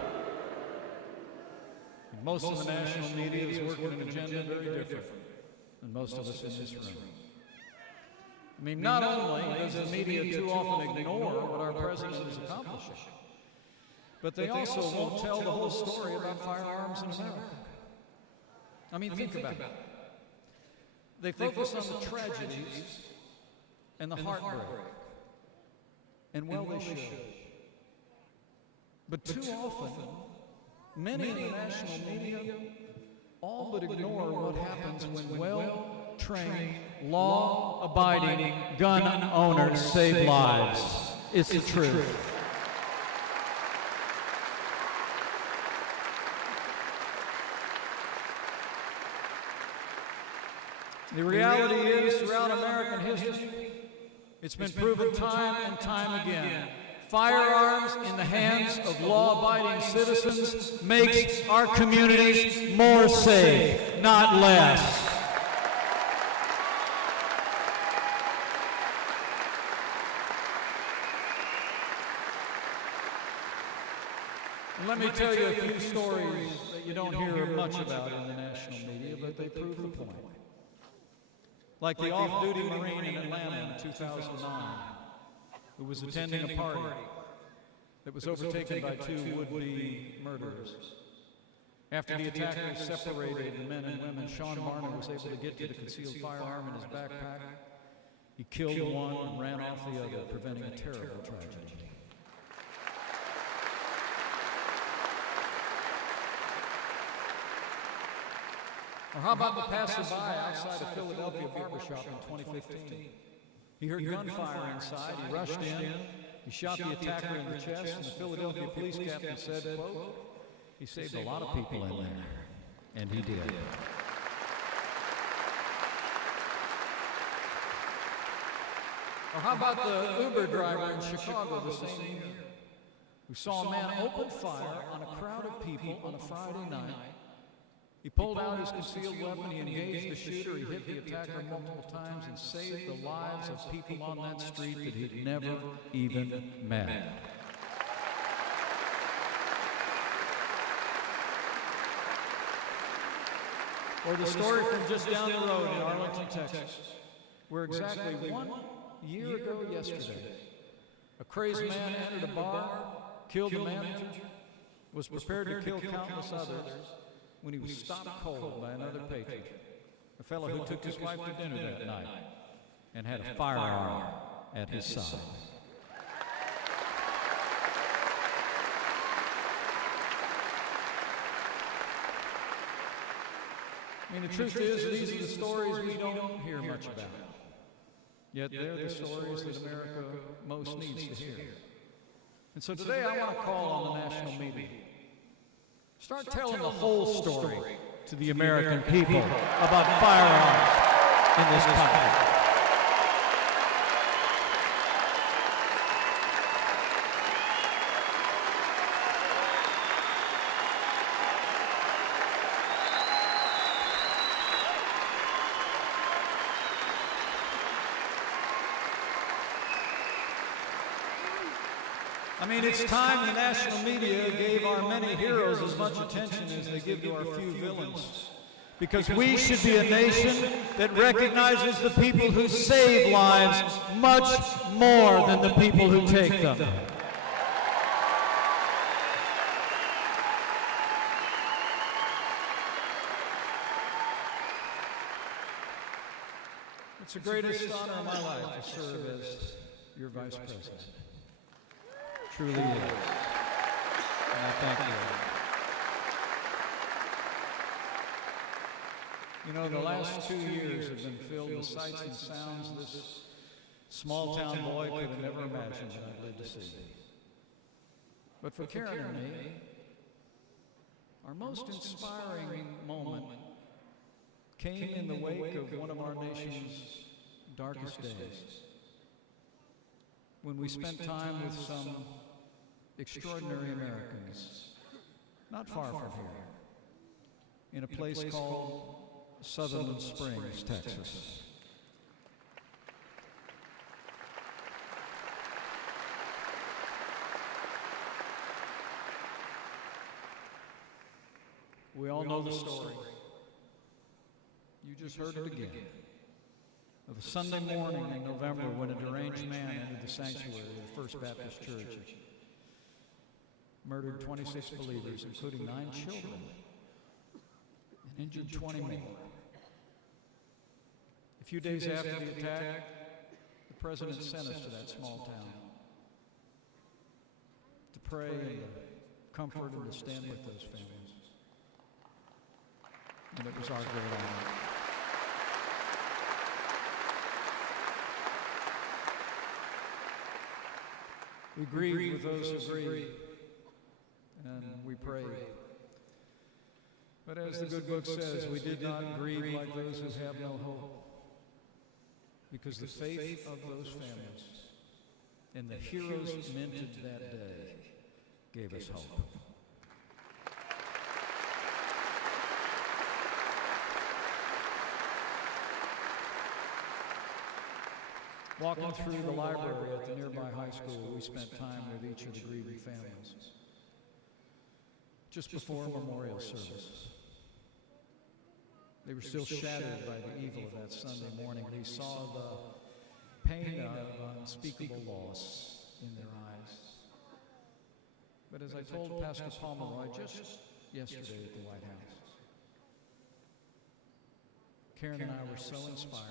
And most of the national media is working an agenda very different than most of us in this room. I mean, not only does the media too often ignore what our president is accomplishing, but they also won't tell the whole story about firearms in America. I mean, think about it. They focus on the tragedies and the heartbreak. And well, they should. But too often, many in the national media all but ignore what happens when well-trained, law-abiding gun owners save lives. It's the truth. The reality is, throughout American history, it's been proven time and time again. Firearms in the hands of law-abiding citizens makes our communities more safe, not less. And let me tell you a few stories that you don't hear much about in the national media, but they prove the point. Like the off-duty Marine in Atlanta in 2009, who was attending a party that was overtaken by two would-be murderers. After the attackers separated the men and women, Sean Barner was able to get to the concealed firearm in his backpack. He killed one and ran off the other, preventing a terrible tragedy. Or how about the passerby outside a Philadelphia barbershop in 2015? He heard gunfire inside, he rushed in, he shot the attacker in the chest, and the Philadelphia police captain said, quote, he saved a lot of people in there. And he did. Or how about the Uber driver in Chicago the same year, who saw a man open fire on a crowd of people on a Friday night. He pulled out his concealed weapon, he engaged the shooter, he hit the attacker multiple times and saved the lives of people on that street that he'd never even met. Or the story from just down the road in Arlington, Texas, where exactly 1 year ago yesterday, a crazed man entered a bar, killed the manager, was prepared to kill countless others, when he was stopped cold by another patron, a fellow who took his wife to dinner that night and had a firearm at his side. I mean, the truth is, these are the stories we don't hear much about. Yet they're the stories that America most needs to hear. And so today I want to call on the national media. Start telling the whole story to the American people about firearms in this country. I mean, it's time the national media gave our many heroes as much attention as they give to our few villains. Because we should be a nation that recognizes the people who save lives much more than the people who take them. It's the greatest honor of my life to serve as your vice president. Truly is. And I thank you. You know, the last 2 years have been filled with sights and sounds this small town boy could have never imagined that I'd live to see. But for Karen and me, our most inspiring moment came in the wake of one of our nation's darkest days, when we spent time with some extraordinary Americans, not far from here, in a place called Sutherland Springs, Texas. We all know the story. You just heard it again. Of a Sunday morning in November when a deranged man entered the sanctuary of the First Baptist Church, murdered 26 believers, including 9 children, and injured 20 more. A few days after the attack, the President sent us to that small town to pray and to comfort and to stand with those families. And it was our great honor. We grieve with those who grieve, and we pray. But as the good book says, we did not grieve like those who have no hope, because the faith of those families and the heroes minted that day gave us hope. Walking through the library at the nearby high school, we spent time with each of the grieving families. Just before memorial service, they were still shattered by the evil of that Sunday morning. We saw the pain of unspeakable loss in their eyes. But as I told Pastor Pomeroy just yesterday at the White House, Karen and I were so inspired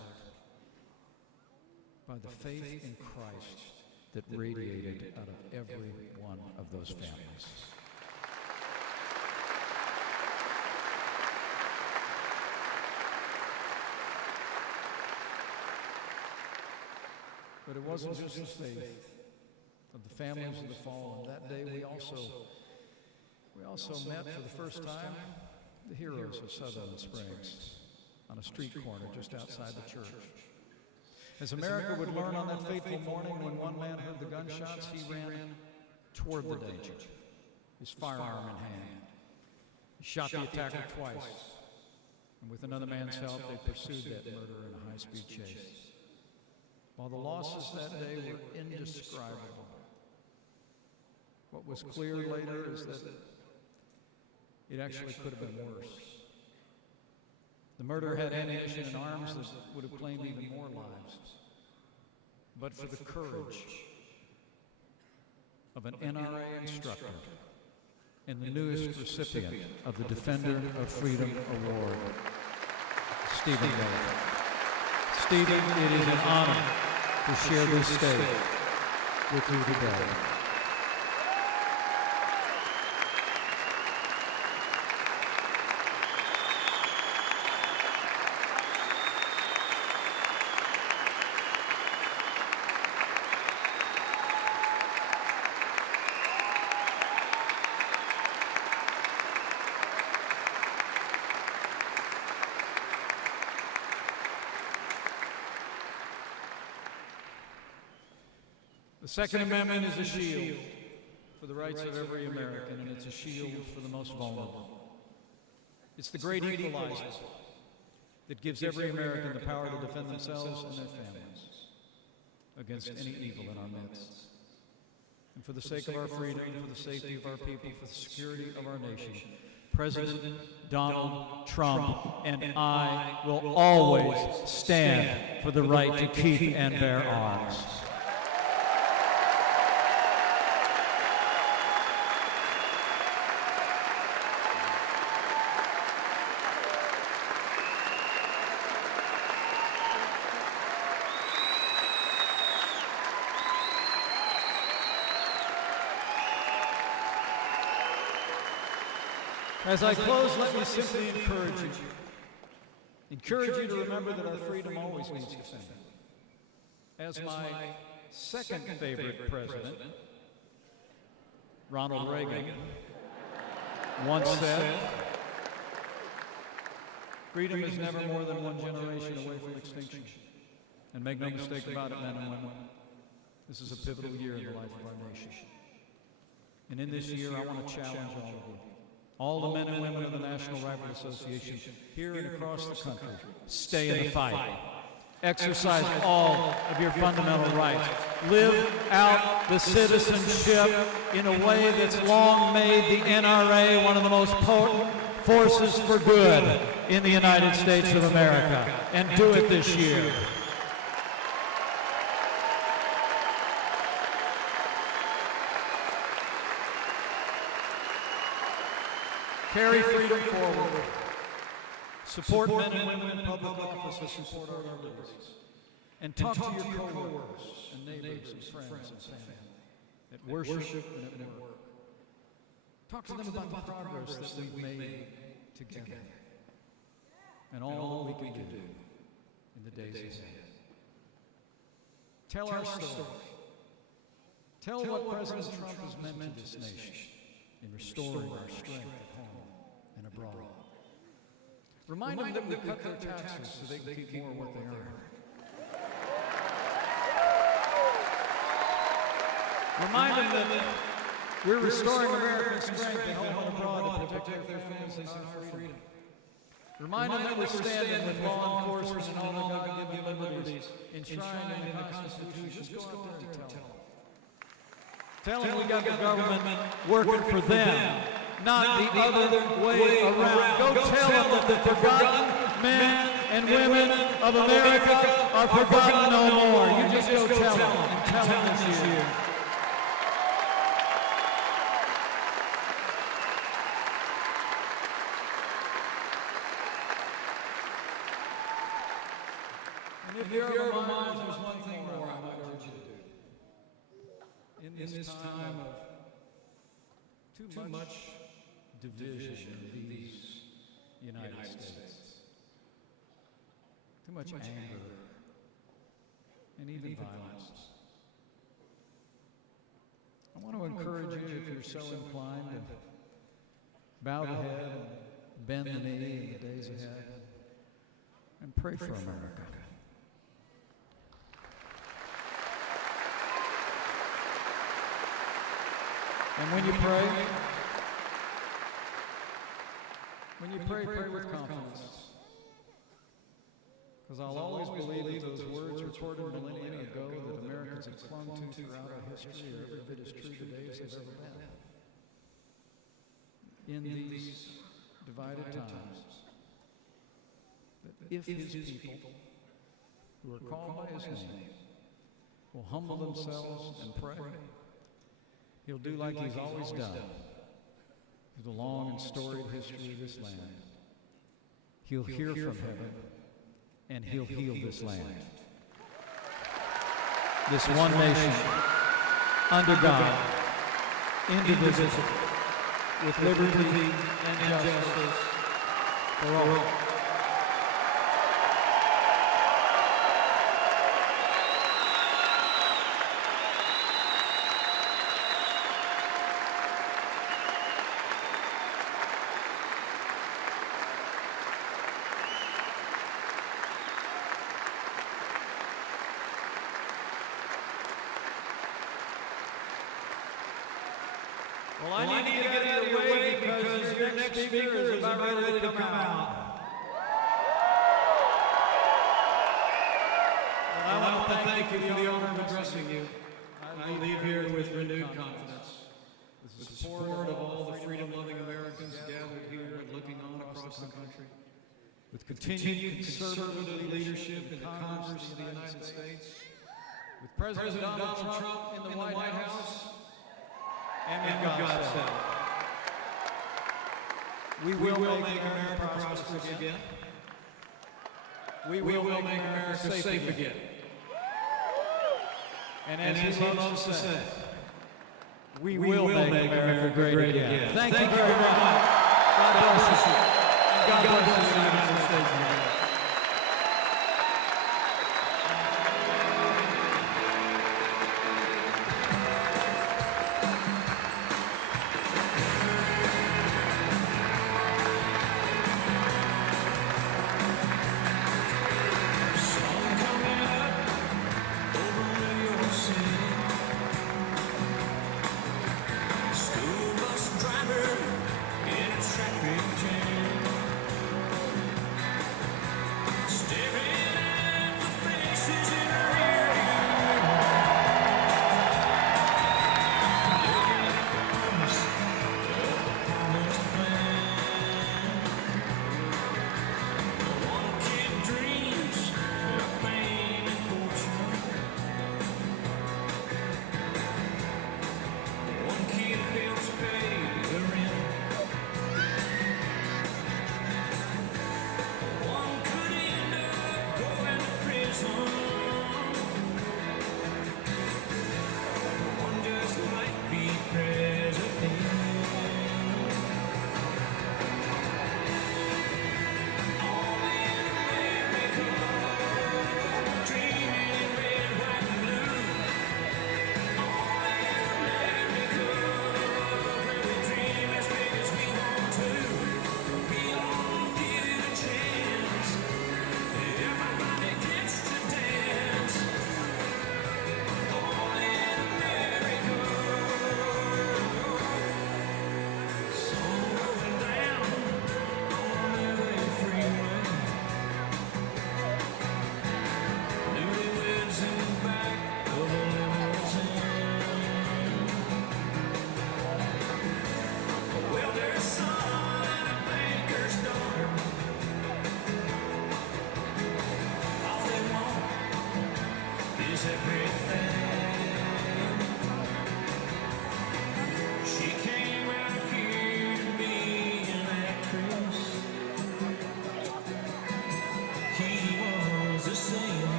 by the faith in Christ that radiated out of every one of those families. But it wasn't just the faith of the families of the fallen. That day we also met for the first time the heroes of Sutherland Springs on a street corner just outside the church. As America would learn on that fateful morning when one man heard the gunshots, he ran toward the danger, his firearm in hand. He shot the attacker twice, and with another man's help, they pursued that murderer in a high-speed chase. While the losses that day were indescribable, what was clear later is that it actually could have been worse. The murderer had ammunition and arms that would have claimed even more lives. But for the courage of an NRA instructor and the newest recipient of the Defender of Freedom Award, Stephen Miller. Stephen, it is an honor to share this stage with you today. The Second Amendment is a shield for the rights of every American, and it's a shield for the most vulnerable. It's the great equalizer that gives every American the power to defend themselves and their families against any evil in our midst. And for the sake of our freedom, for the safety of our people, for the security of our nation, President Donald Trump and I will always stand for the right to keep and bear arms. As I close, let me simply encourage you. Encourage you to remember that our freedom always needs defending. As my second favorite president, Ronald Reagan, once said, freedom is never more than one generation away from extinction. And make no mistake about it, men and women, this is a pivotal year in the life of our nation. And in this year, I want to challenge all of you, all the men and women of the National Rifle Association, here and across the country, stay in the fight. Exercise all of your fundamental rights. Live out the citizenship in a way that's long made the NRA one of the most potent forces for good in the United States of America. And do it this year. Carry freedom forward. Support men and women in public office who support our liberties. And talk to your co-workers and neighbors and friends and family at worship and at work. Talk to them about the progress that we've made together and all that we can do in the days ahead. Tell our story. Tell what President Trump has meant to this nation in restoring our strength at home and abroad. Remind them that we cut their taxes so they can keep more of what they earn. Remind them that we're restoring American strength at home and abroad to protect their families and our freedom. Remind them that we're standing with law enforcement and all the God-given liberties enshrined in the Constitution. Just go out there and tell them. Tell them we got the government working for them, not the other way around. Go tell them that the forgotten men and women of America are forgotten no more. You just go tell them, and tell them this year. And if you're ever minded, there's one thing more I might urge you to do. In this time of too much division in these United States, too much anger, and even violence, I want to encourage you, if you're so inclined, to bow the head and bend the knee in the days ahead and pray for America. And when you pray, pray with confidence. Because I'll always believe that those words recorded millennia ago that Americans have clung to throughout our history are every bit as true today as they've ever been. In these divided times, that if his people, who are called by his name, will humble themselves and pray, he'll do like he's always done through the long and storied history of this land. He'll hear from heaven, and he'll heal this land. This one nation, under God, indivisible, with liberty and justice for all. Well, I need to get out of your way because your next speaker is about ready to come out. Well, I want to thank you for the honor of addressing you. I leave here with renewed confidence, with the support of all the freedom-loving Americans gathered here and looking on across the country, with continued conservative leadership in the Congress of the United States, with President Donald Trump in the White House, and with God said, we will make America prosperous again. We will make America safe again. And as he loves to say, we will make America great again. Thank you very much. God bless you. God bless the United States of America. School bus driver in a traffic jam, staring at the faces in the rear view, looking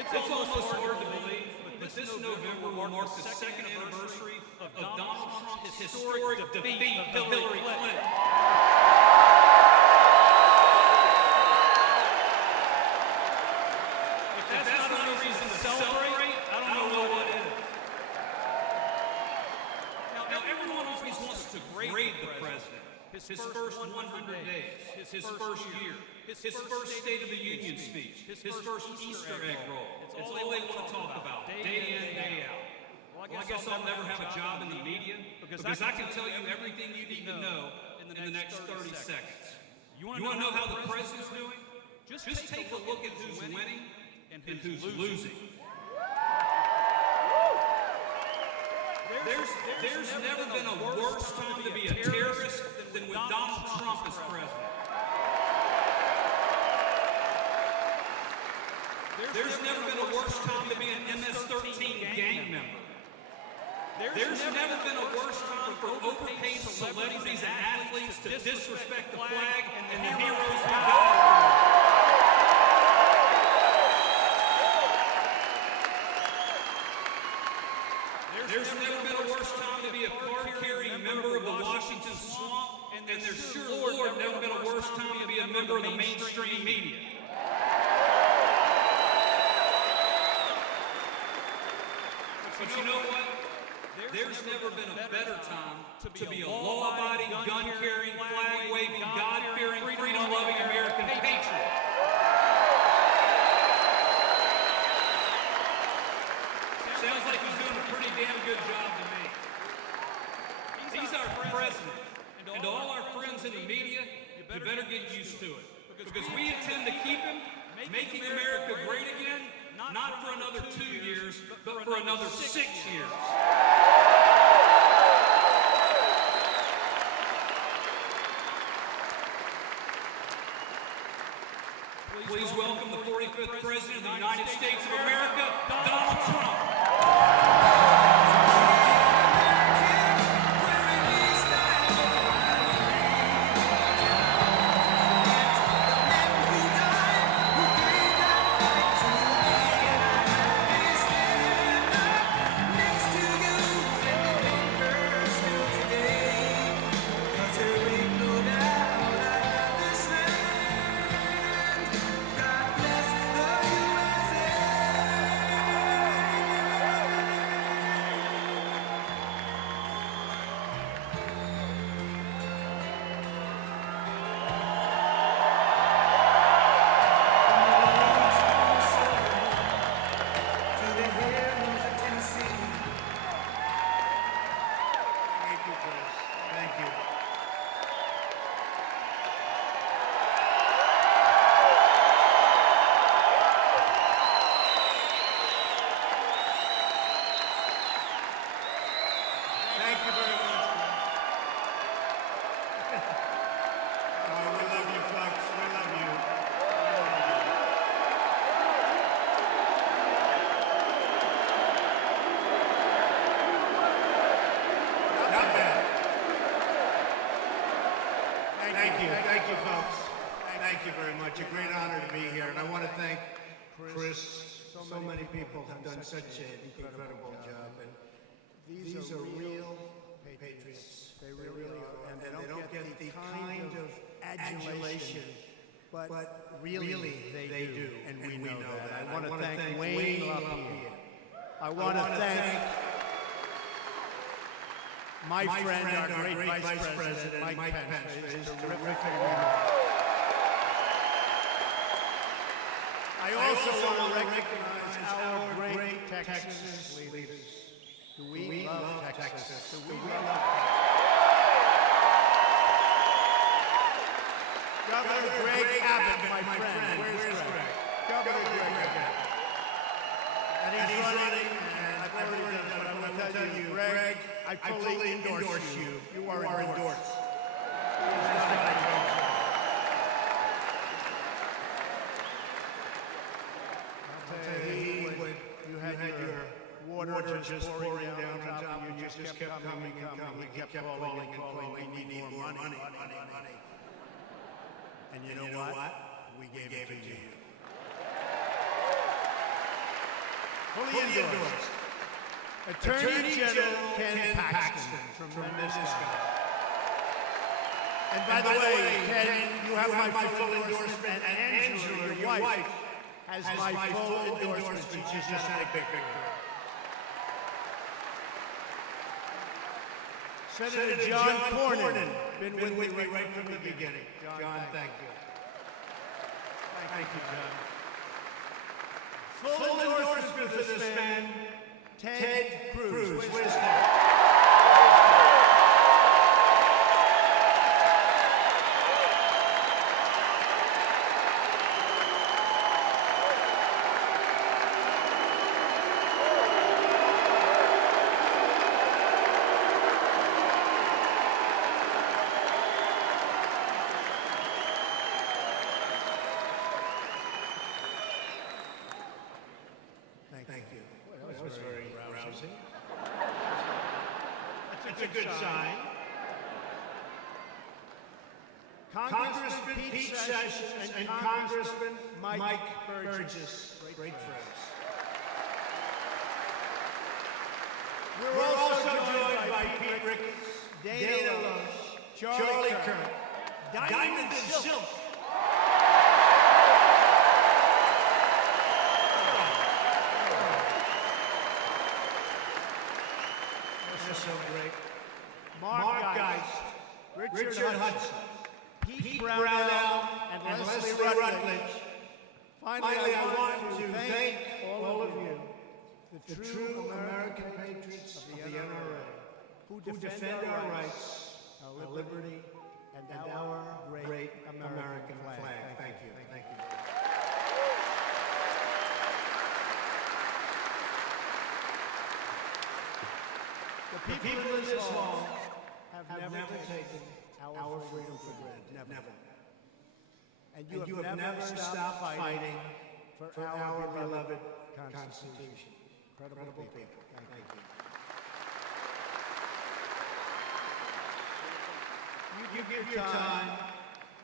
It's almost hard to believe, but this November will mark the second anniversary of Donald Trump's historic defeat of Hillary Clinton. If that's not a reason to celebrate, I don't know what is. Now, everyone always wants to grade the president. His first 100 days, his first year, his first State of the Union speech, his first Easter egg roll. It's all they want to talk about, day in, day out. Well, I guess I'll never have a job in the media because I can tell you everything you need to know in the next 30 seconds. You want to know how the president's doing? Just take a look at who's winning and who's losing. There's never been a worse time to be a terrorist than when Donald Trump is president. There's never been a worse time to be an MS-13 gang member. There's never been a worse time for overpaid celebrities and athletes to disrespect the flag and the heroes who died. There's never been a worse time to be a card-carrying member of the Washington Swamp, and there's sure Lord never been a worse time to be a member of the mainstream media. But you know what? There's never been a better time to be a law-abiding, gun-carrying, flag-waving, God-fearing, freedom-loving American patriot. Sounds like he's doing a pretty damn good job to me. He's our president, and to all our friends in the media, you better get used to it. Because we intend to keep him making America great again, not for another 2 years, but for another 6 years. Please welcome the 45th President of the United States of America, Donald Trump. Thank you, folks. Thank you very much. A great honor to be here. And I want to thank Chris. So many people have done such an incredible job. And these are real patriots. They really are. And they don't get the kind of adulation, but really they do. And we know that. I want to thank Wayne LaPierre. I want to thank my friend, our great Vice President, Mike Pence, for his terrific remarks. I also want to recognize our great Texas leaders. Do we love Texas? Do we love Governor Greg Abbott, my friend. Where's Greg? Governor Greg Abbott. And he's running, and I've already done it. I want to tell you, Greg, I fully endorse you. You are endorsed. You had your water just pouring down on top of you, just kept coming and coming. He kept calling and calling. We need more money. And you know what? We gave it to you. Fully endorsed. Attorney General Ken Paxton. Tremendous guy. And by the way, Ken, you have my full endorsement, and Angela, your wife, has my full endorsement. She's just had a big victory. Senator John Cornyn, been with me right from the beginning. John, thank you. Thank you, John. Full endorsement for this man, Ted Cruz. Where's Ted? Thank you. That was very rousing. That's a good sign. Congressman Pete Sessions and Congressman Mike Burgess, great friends. We're also joined by Pete Ricketts, Dana Loesch, Charlie Kirk, Diamond and Silk. They're so great. Mark Geist, Richard Hudson, Pete Brownell, and Leslie Rutledge. Finally, I want to thank all of you, the true American patriots of the NRA, who defend our rights, our liberty, and our great American flag. Thank you. Thank you. The people in this hall have never taken our freedom for granted. Never. And you have never stopped fighting for our beloved Constitution. Incredible people. Thank you. You give your time,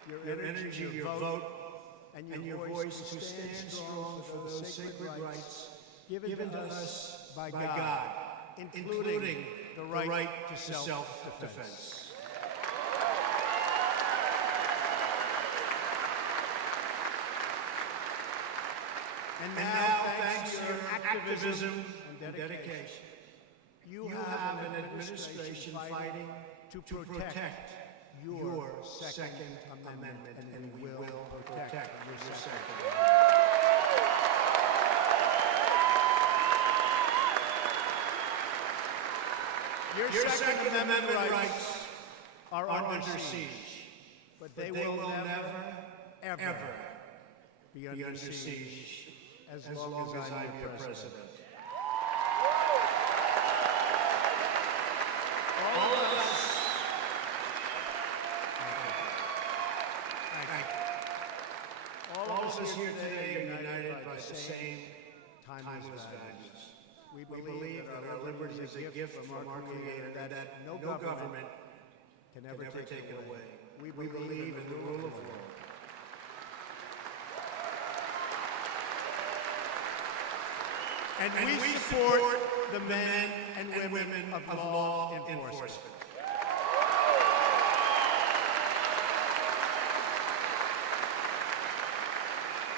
your energy, your vote, and your voice to stand strong for those sacred rights given to us by God, including the right to self-defense. And now, thanks to your activism and dedication, you have an administration fighting to protect your Second Amendment, and we will protect your Second Amendment. Your Second Amendment rights are under siege, but they will never, ever be under siege as long as I am your president. All of us, thank you. All of us here today are united by the same timeless values. We believe that our liberty is a gift from our Creator that no government can ever take it away. We believe in the rule of law. And we support the men and women of law enforcement.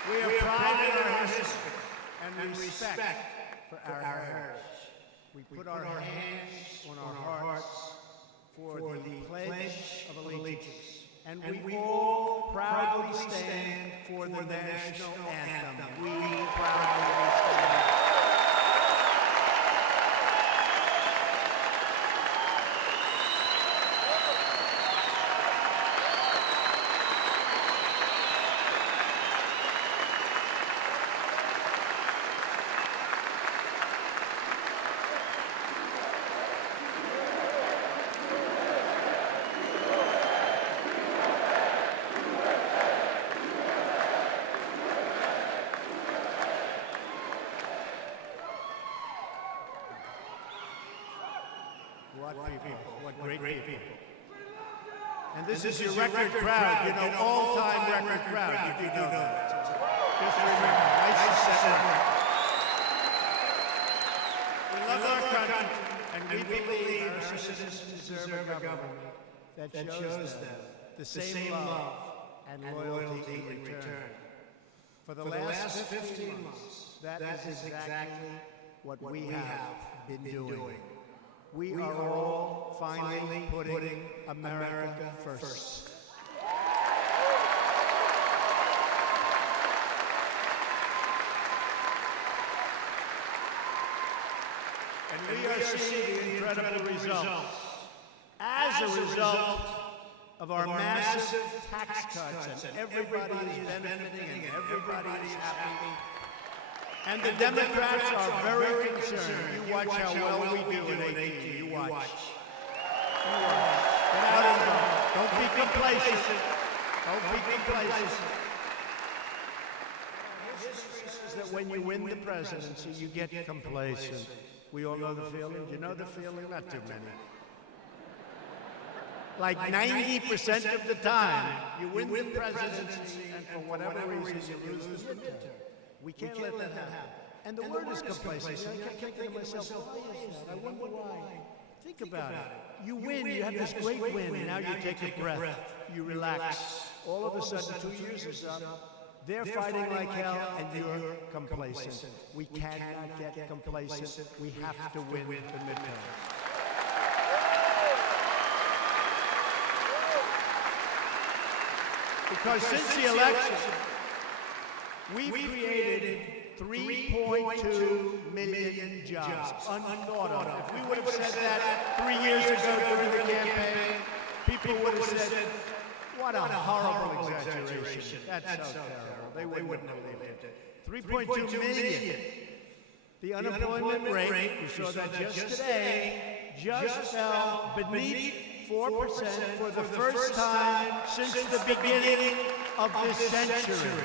We have pride in our history and respect for our heritage. We put our hands on our hearts for the Pledge of Allegiance. And we all proudly stand for the national anthem. We proudly stand. What great people. And this is your record crowd, you know, all-time record crowd. You do know that. Just remember, nice set. deserve a government that shows them the same love and loyalty in return. For the last 15 months, that is exactly what we have been doing. We are all finally putting America first. And we are seeing the incredible results. As a result of our massive tax cuts, and everybody is benefiting and everybody is happy. And the Democrats are very concerned. You watch how well we do in 18. You watch. Get out and vote. Don't be complacent. Don't be complacent. History says that when you win the presidency, you get complacent. We all know the feeling. Do you know the feeling? Not too many. Like 90% of the time, you win the presidency, and for whatever reason, you lose the midterm. We can't let that happen. And the word is complacent. I kept thinking to myself, why is that? I wonder why. Think about it. You win, you have this great win. Now you take a breath. You relax. All of a sudden, 2 years is up. They're fighting like hell, and you're complacent. We cannot get complacent. We have to win the midterm. Because since the election, we've created 3.2 million jobs, unthought of. If we would have said that 3 years ago during the campaign, people would have said, what a horrible exaggeration. That's so terrible. They wouldn't believe it. 3.2 million. The unemployment rate, we saw that just today, just fell beneath 4% for the first time since the beginning of this century.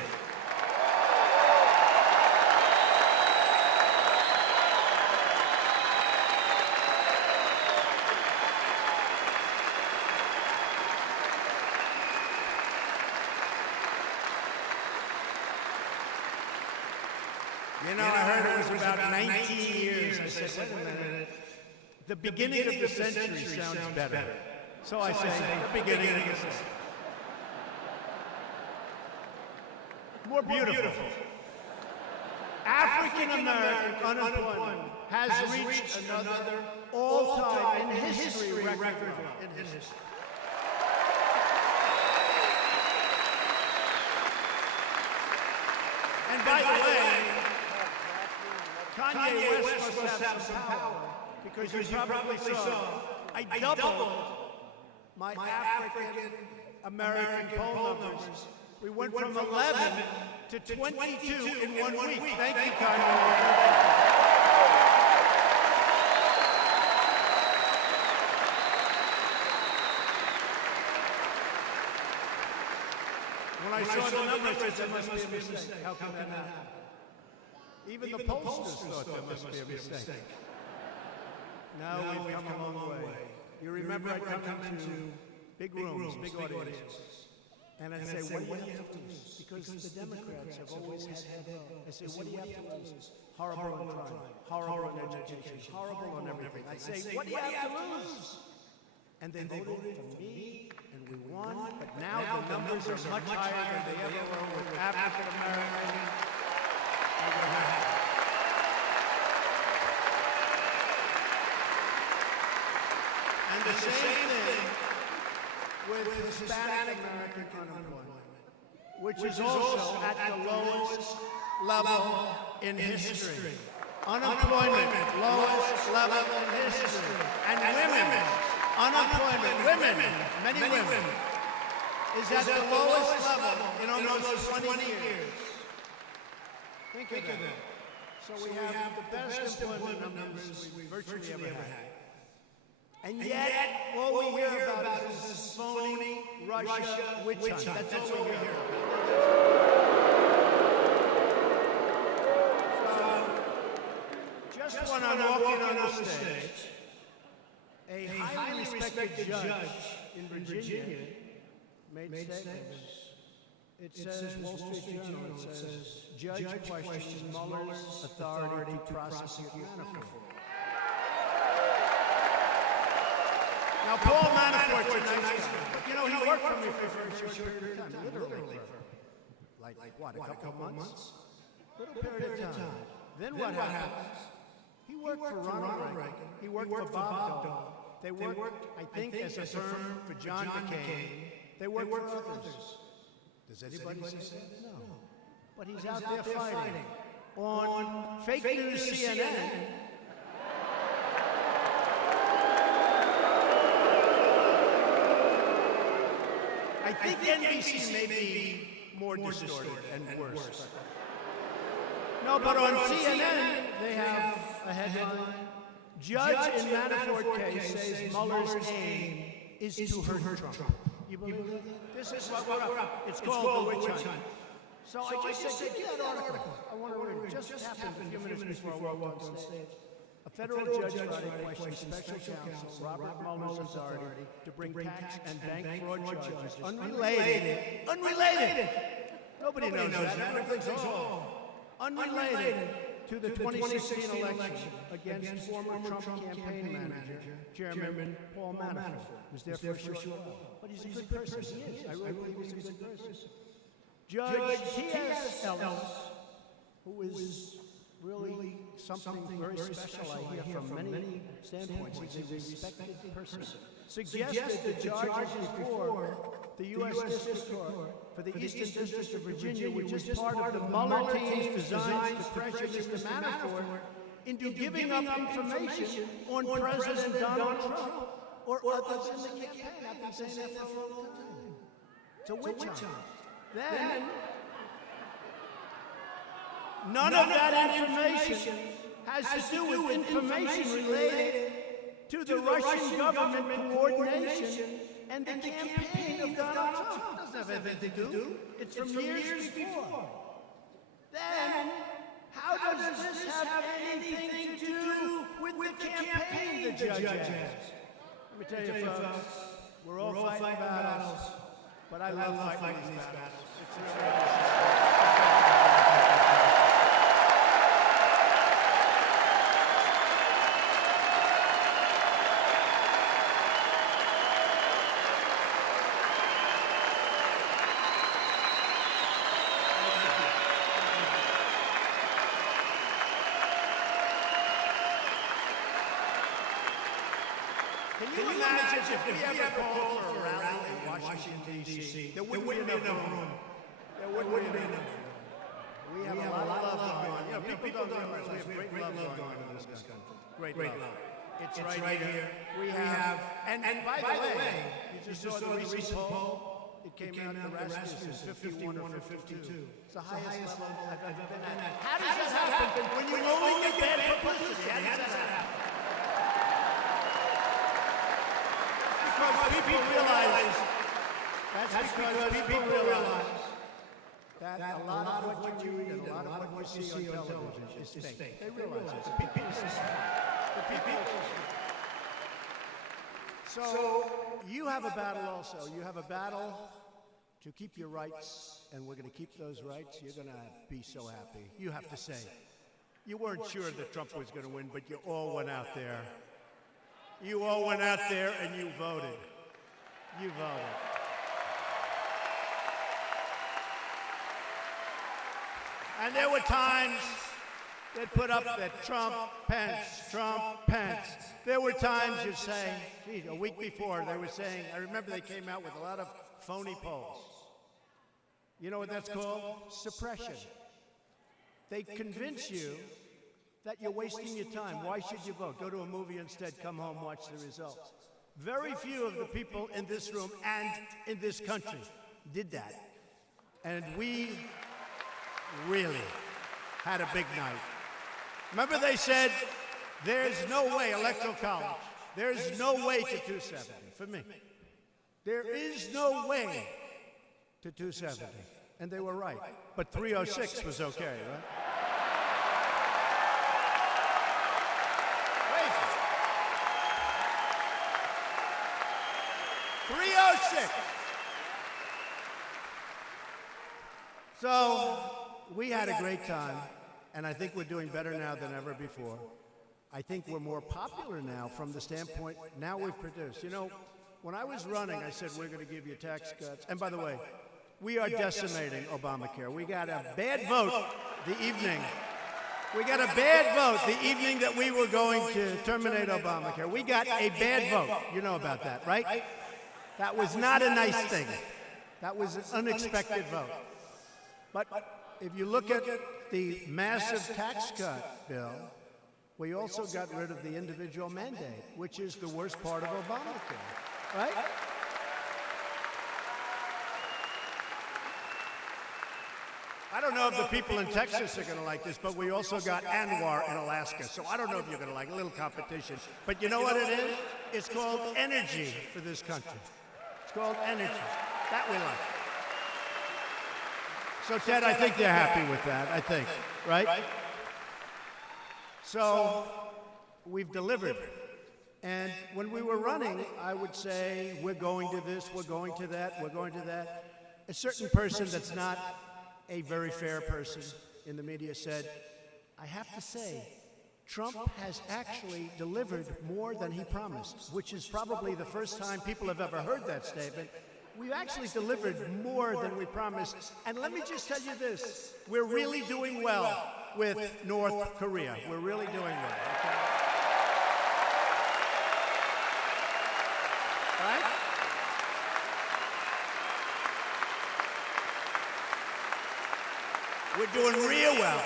You know, I heard it was about 19 years. I said, wait a minute. The beginning of the century sounds better. So I say, the beginning of the century. More beautiful. African-American unemployment has reached another all-time in history record in history. And by the way, Kanye West must have some power, because you probably saw I doubled my African-American poll numbers. We went from 11 to 22 in 1 week. Thank you, Kanye. When I saw the numbers, I said, there must be a mistake. How can that happen? Even the pollsters thought there must be a mistake. Now we've come a long way. You remember I'd come into big rooms, big audiences, and I'd say, what do you have to lose? Because the Democrats have always had their vote. I say, what do you have to lose? Horrible on crime, horrible on education, horrible on everything. I'd say, what do you have to lose? And they voted for me, and we won, but now the numbers are much higher than they ever were with African American. And the same thing with Hispanic American unemployment, which is also at the lowest level in history. Unemployment, lowest level in history. And women, unemployment, many women, is at the lowest level in almost 20 years. Think of that. So we have the best employment numbers we virtually ever had. And yet, all we hear about is this phony Russia witch hunt. That's all we hear about. So, just when I'm walking on the stage, a highly respected judge in Virginia made statements. It says, Wall Street Journal, it says, judge questions Mueller's authority to prosecute Manafort. Now, Paul Manafort's a nice guy. But, you know, he worked for me for a very short period of time. Literally for, like what, a couple months? Little period of time. Then what happens? He worked for Ronald Reagan. He worked for Bob Dole. They worked, I think, as a firm for John McCain. They worked for others. Does anybody say that? No. But he's out there fighting. On fake news CNN, I think NBC may be more distorted and worse. No, but on CNN, they have a headline. Judge in Manafort case says Mueller's aim is to hurt Trump. You believe that? This is what we're up. It's called the witch hunt. So I just said, get that article. I want to read it. It just happened a few minutes before I walked on stage. A federal judge Friday questioned special counsel Robert Mueller's authority to bring tax and bank fraud charges unrelated. Nobody knows that. Everything's all unrelated to the 2016 election against former Trump campaign manager, Chairman Paul Manafort, who's there for a short while. But he's a good person. He is. I really believe he's a good person. Judge T.S. Ellis, who is really something very special, I hear from many standpoints. He's a respected person. Suggested the charges before the U.S. District Court for the Eastern District of Virginia, which is part of the Mueller team's design to pressure Mr. Manafort into giving up information on President Donald Trump or others in the campaign. I've been saying that for a long time. It's a witch hunt. Then, none of that information has to do with information related to the Russian government coordination and the campaign of Donald Trump. It doesn't have anything to do. It's from years before. Then, how does this have anything to do with the campaign the judge has? Let me tell you, folks, we're all fighting battles, but I love fighting these battles. It's really Can you imagine if we ever called for a rally in Washington, D.C., there wouldn't be enough room. There wouldn't be enough room. We have a lot of love going on. You know, people don't realize we have great love going on in this country. Great love. It's right here. We have, and by the way, you just saw the recent poll. It came out in the Rasmussen, 51 or 52. It's the highest level I've ever been at. How does that happen when you only get bad publicity? How does that happen? Because people realize, that's because people realize that a lot of what you read and a lot of what you see on television is fake. They realize it. The people are smart. So you have a battle also. You have a battle to keep your rights, and we're going to keep those rights. You're going to be so happy. You have to say, you weren't sure that Trump was going to win, but you all went out there. You all went out there and you voted. You voted. And there were times they'd put up that Trump, Pence. There were times you'd say, geez, a week before they were saying, I remember they came out with a lot of phony polls. You know what that's called? Suppression. They convince you that you're wasting your time. Why should you vote? Go to a movie instead, come home, watch the results. Very few of the people in this room and in this country did that. And we really had a big night. Remember they said, there's no way, Electoral College, there's no way to 270, for me. There is no way to 270. And they were right. But 306 was okay, right? 306. So we had a great time, and I think we're doing better now than ever before. I think we're more popular now from the standpoint, now we've produced. You know, when I was running, I said we're going to give you tax cuts. And by the way, we are decimating Obamacare. We got a bad vote the evening. We got a bad vote the evening that we were going to terminate Obamacare. We got a bad vote. You know about that, right? That was not a nice thing. That was an unexpected vote. But if you look at the massive tax cut bill, we also got rid of the individual mandate, which is the worst part of Obamacare, right? I don't know if the people in Texas are going to like this, but we also got Anwar in Alaska, so I don't know if you're going to like a little competition. But you know what it is? It's called energy for this country. It's called energy. That we like. So, Ted, I think they're happy with that, I think, right? So, we've delivered. And when we were running, I would say, we're going to this, we're going to that, we're going to that. A certain person that's not a very fair person in the media said, I have to say, Trump has actually delivered more than he promised, which is probably the first time people have ever heard that statement. We've actually delivered more than we promised. And let me just tell you this, we're really doing well with North Korea. We're really doing well. Okay? Right? We're doing real well.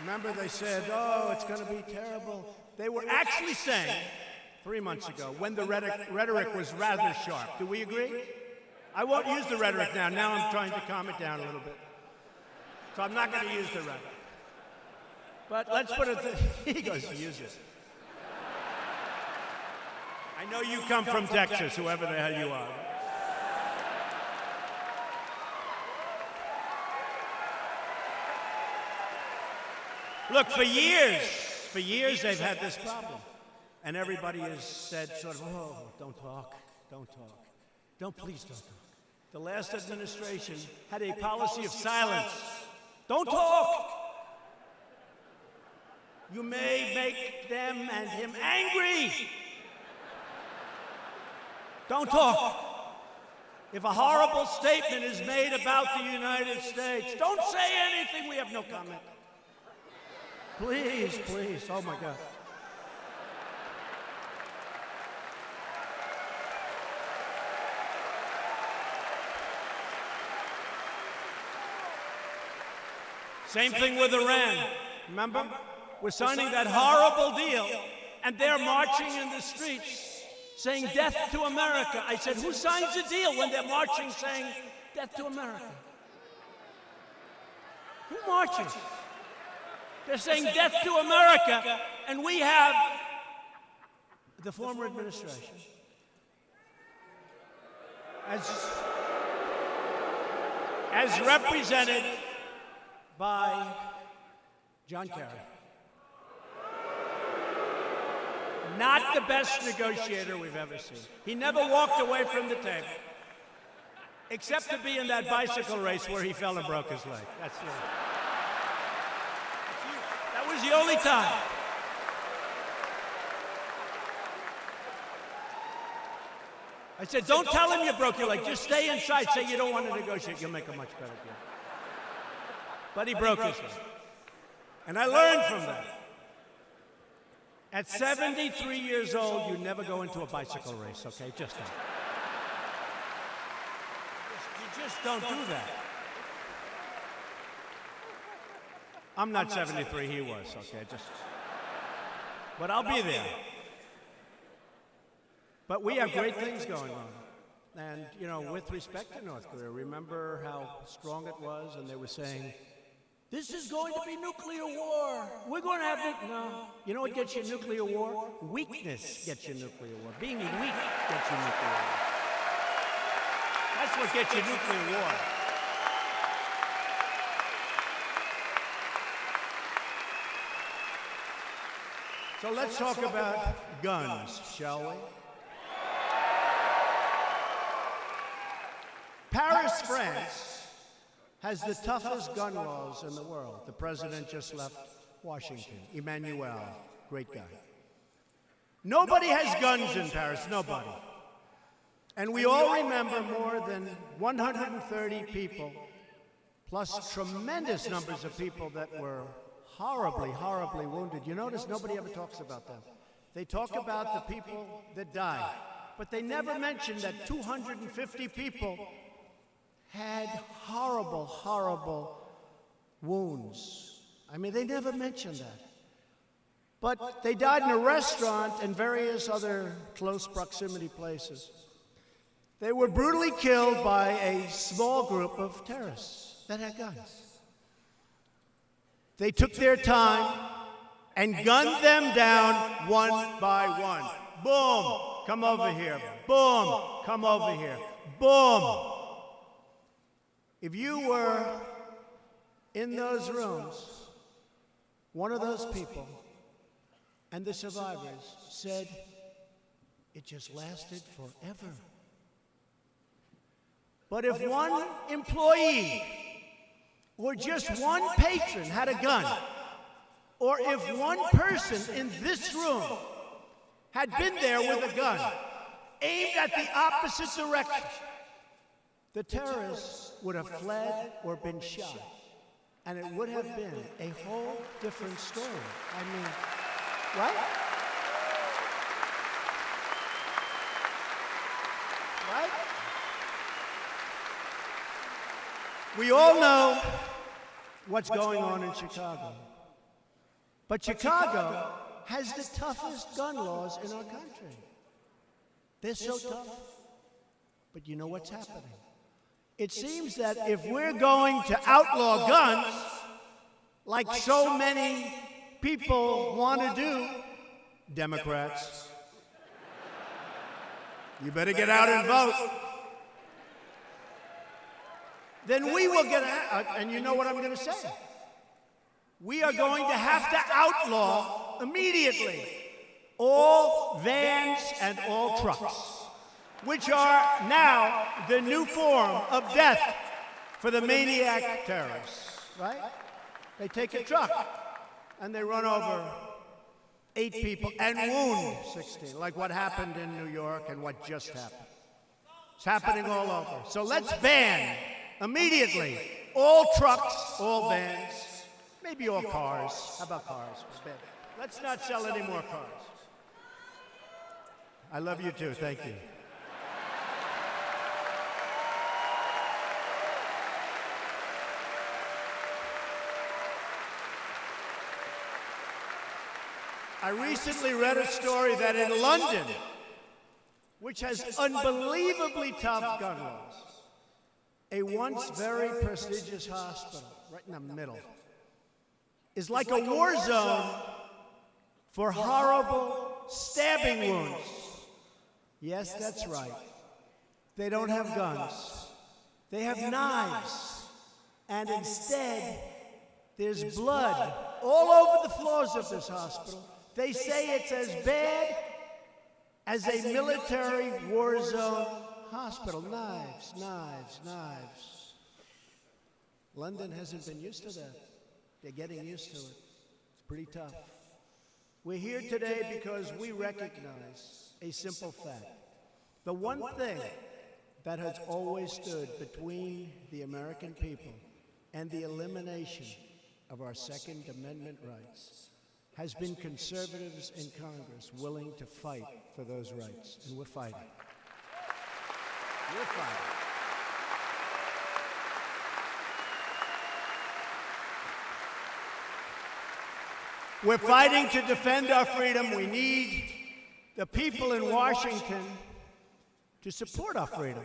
Remember they said, oh, it's going to be terrible. They were actually saying 3 months ago, when the rhetoric was rather sharp. Do we agree? I won't use the rhetoric now. Now I'm trying to calm it down a little bit. So I'm not going to use the rhetoric. But let's put it he goes to use it. I know you come from Texas, whoever the hell you are. Look, for years they've had this problem. And everybody has said sort of, oh, don't talk, please don't talk. The last administration had a policy of silence. Don't talk. You may make them and him angry. Don't talk. If a horrible statement is made about the United States, don't say anything. We have no comment. Please, please. Oh, my God. Same thing with Iran. Remember? We're signing that horrible deal, and they're marching in the streets saying death to America. I said, who signs a deal when they're marching saying death to America? Who marches? They're saying death to America, and we have the former administration as represented by John Kerry. Not the best negotiator we've ever seen. He never walked away from the table, except to be in that bicycle race where he fell and broke his leg. That's it. That was the only time. I said, don't tell him you broke your leg. Just stay inside. Say you don't want to negotiate. You'll make a much better deal. But he broke his leg. And I learned from that. At 73 years old, you never go into a bicycle race, okay? Just don't. You just don't do that. I'm not 73, he was, okay? But I'll be there. But we have great things going on. And, you know, with respect to North Korea, remember how strong it was? And they were saying, this is going to be nuclear war. We're going to have it. No. You know what gets you nuclear war? Weakness gets you nuclear war. Being weak gets you nuclear war. That's what gets you nuclear war. So let's talk about guns, shall we? Paris, France has the toughest gun laws in the world. The president just left Washington, Emmanuel, great guy. Nobody has guns in Paris, nobody. And we all remember more than 130 people, plus tremendous numbers of people that were horribly, horribly wounded. You notice nobody ever talks about them. They talk about the people that died, but they never mention that 250 people had horrible, horrible wounds. I mean, they never mention that. But they died in a restaurant and various other close proximity places. They were brutally killed by a small group of terrorists that had guns. They took their time and gunned them down one by one. Boom, come over here. Boom, come over here. Boom. If you were in those rooms, one of those people and the survivors said it just lasted forever. But if one employee or just one patron had a gun, or if one person in this room had been there with a gun aimed at the opposite direction, the terrorists would have fled or been shot. And it would have been a whole different story. I mean, right? Right? We all know what's going on in Chicago. But Chicago has the toughest gun laws in our country. They're so tough. But you know what's happening? It seems that if we're going to outlaw guns, like so many people want to do, Democrats, you better get out and vote, then we will get out, and you know what I'm going to say. We are going to have to outlaw immediately all vans and all trucks, which are now the new form of death for the maniac terrorists, right? They take a truck and they run over 8 people and wound 16, like what happened in New York and what just happened. It's happening all over. So let's ban immediately all trucks, all vans, maybe all cars. How about cars? Let's not sell any more cars. I love you too. Thank you. I recently read a story that in London, which has unbelievably tough gun laws, a once very prestigious hospital, right in the middle, is like a war zone for horrible stabbing wounds. Yes, that's right. They don't have guns. They have knives. And instead, there's blood all over the floors of this hospital. They say it's as bad as a military war zone hospital. Knives, knives, knives. London hasn't been used to that. They're getting used to it. It's pretty tough. We're here today because we recognize a simple fact. The one thing that has always stood between the American people and the elimination of our Second Amendment rights has been conservatives in Congress willing to fight for those rights, and we're fighting. We're fighting. We're fighting to defend our freedom. We need the people in Washington to support our freedom,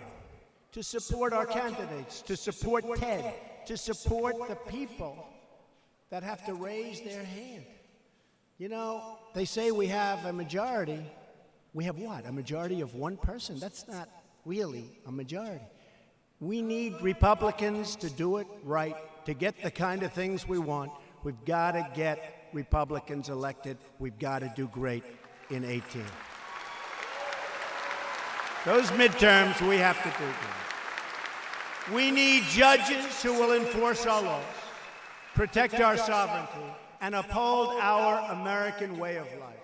to support our candidates, to support Ted, to support the people that have to raise their hand. You know, they say we have a majority. We have what? A majority of one person? That's not really a majority. We need Republicans to do it right, to get the kind of things we want. We've got to get Republicans elected. We've got to do great in 18. Those midterms, we have to do good. We need judges who will enforce our laws, protect our sovereignty, and uphold our American way of life.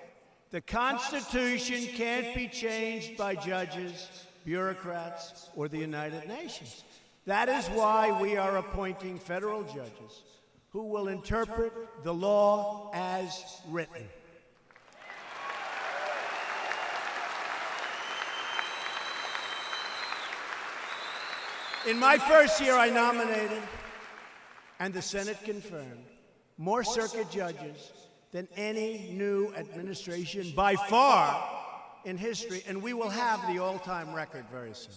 The Constitution can't be changed by judges, bureaucrats, or the United Nations. That is why we are appointing federal judges who will interpret the law as written. In my first year, I nominated, and the Senate confirmed, more circuit judges than any new administration by far in history, and we will have the all-time record very soon.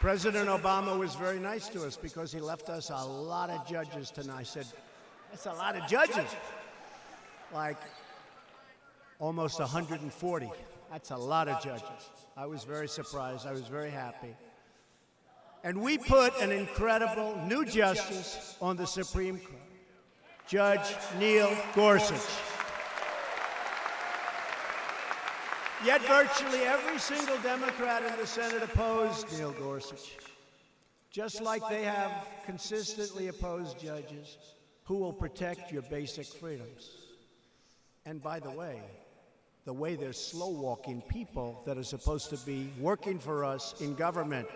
President Obama was very nice to us because he left us a lot of judges tonight. I said, that's a lot of judges. Like almost 140. That's a lot of judges. I was very surprised. I was very happy. And we put an incredible new justice on the Supreme Court, Judge Neil Gorsuch. Yet virtually every single Democrat in the Senate opposed Neil Gorsuch, just like they have consistently opposed judges who will protect your basic freedoms. And by the way they're slow-walking people that are supposed to be working for us in government.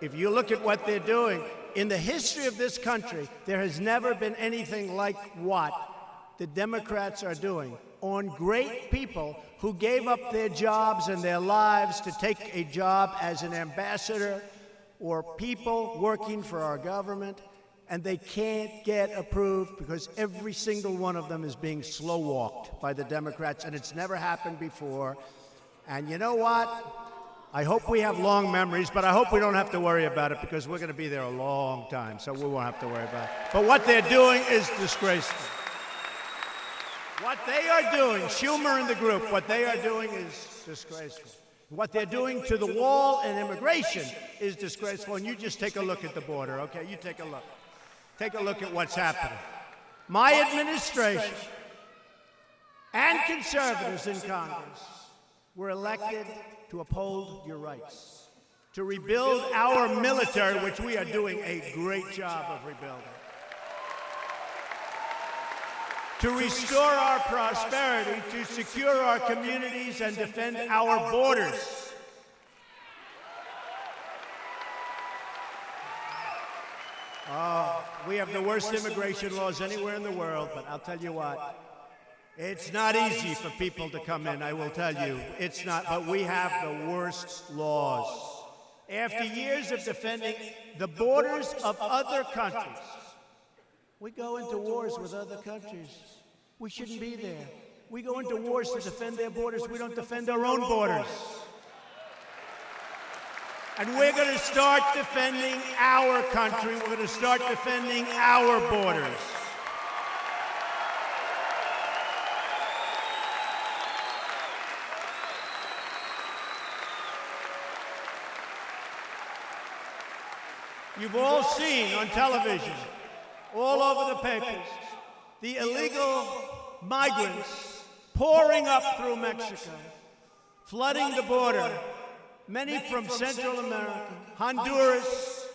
If you look at what they're doing, in the history of this country, there has never been anything like what the Democrats are doing on great people who gave up their jobs and their lives to take a job as an ambassador or people working for our government, and they can't get approved because every single one of them is being slow-walked by the Democrats, and it's never happened before. And you know what? I hope we have long memories, but I hope we don't have to worry about it because we're going to be there a long time, so we won't have to worry about it. But what they're doing is disgraceful. What they are doing, Schumer and the group, what they are doing is disgraceful. What they're doing to the wall and immigration is disgraceful, and you just take a look at the border, okay? You take a look. Take a look at what's happening. My administration and conservatives in Congress were elected to uphold your rights, to rebuild our military, which we are doing a great job of rebuilding, to restore our prosperity, to secure our communities and defend our borders. We have the worst immigration laws anywhere in the world, but I'll tell you what, it's not easy for people to come in, I will tell you. It's not, but we have the worst laws. After years of defending the borders of other countries, we go into wars with other countries. We shouldn't be there. We go into wars to defend their borders. We don't defend our own borders. And we're going to start defending our country. We're going to start defending our borders. You've all seen on television, all over the papers, the illegal migrants pouring up through Mexico, flooding the border, many from Central America, Honduras,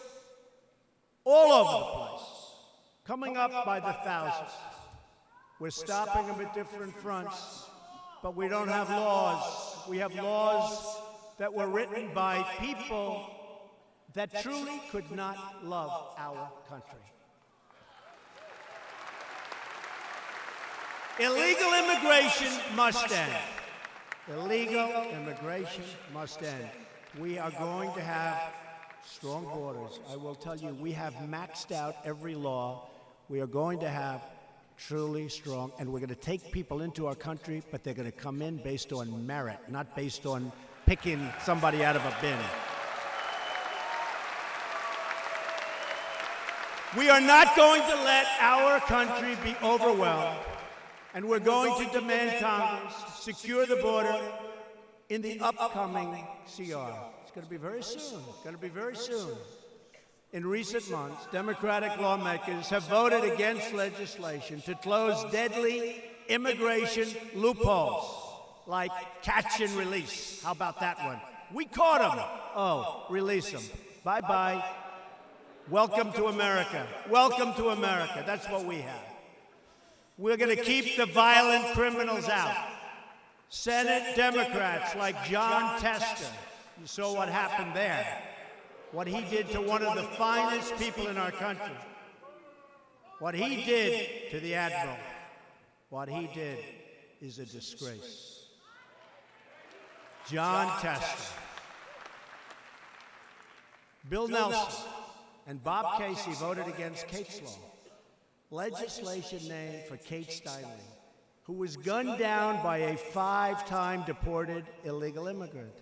all over the place, coming up by the thousands. We're stopping them at different fronts, but we don't have laws. We have laws that were written by people that truly could not love our country. Illegal immigration must end. Illegal immigration must end. We are going to have strong borders. I will tell you, we have maxed out every law. We are going to have truly strong, and we're going to take people into our country, but they're going to come in based on merit, not based on picking somebody out of a bin. We are not going to let our country be overwhelmed, and we're going to demand Congress secure the border in the upcoming CR. It's going to be very soon. It's going to be very soon. In recent months, Democratic lawmakers have voted against legislation to close deadly immigration loopholes, like catch and release. How about that one? We caught them. Oh, release them. Bye-bye. Welcome to America. Welcome to America. That's what we have. We're going to keep the violent criminals out. Senate Democrats like John Tester, you saw what happened there. What he did to one of the finest people in our country. What he did to the Admiral. What he did is a disgrace. John Tester. Bill Nelson and Bob Casey voted against Kate's Law, legislation named for Kate Steinle, who was gunned down by a 5-time deported illegal immigrant.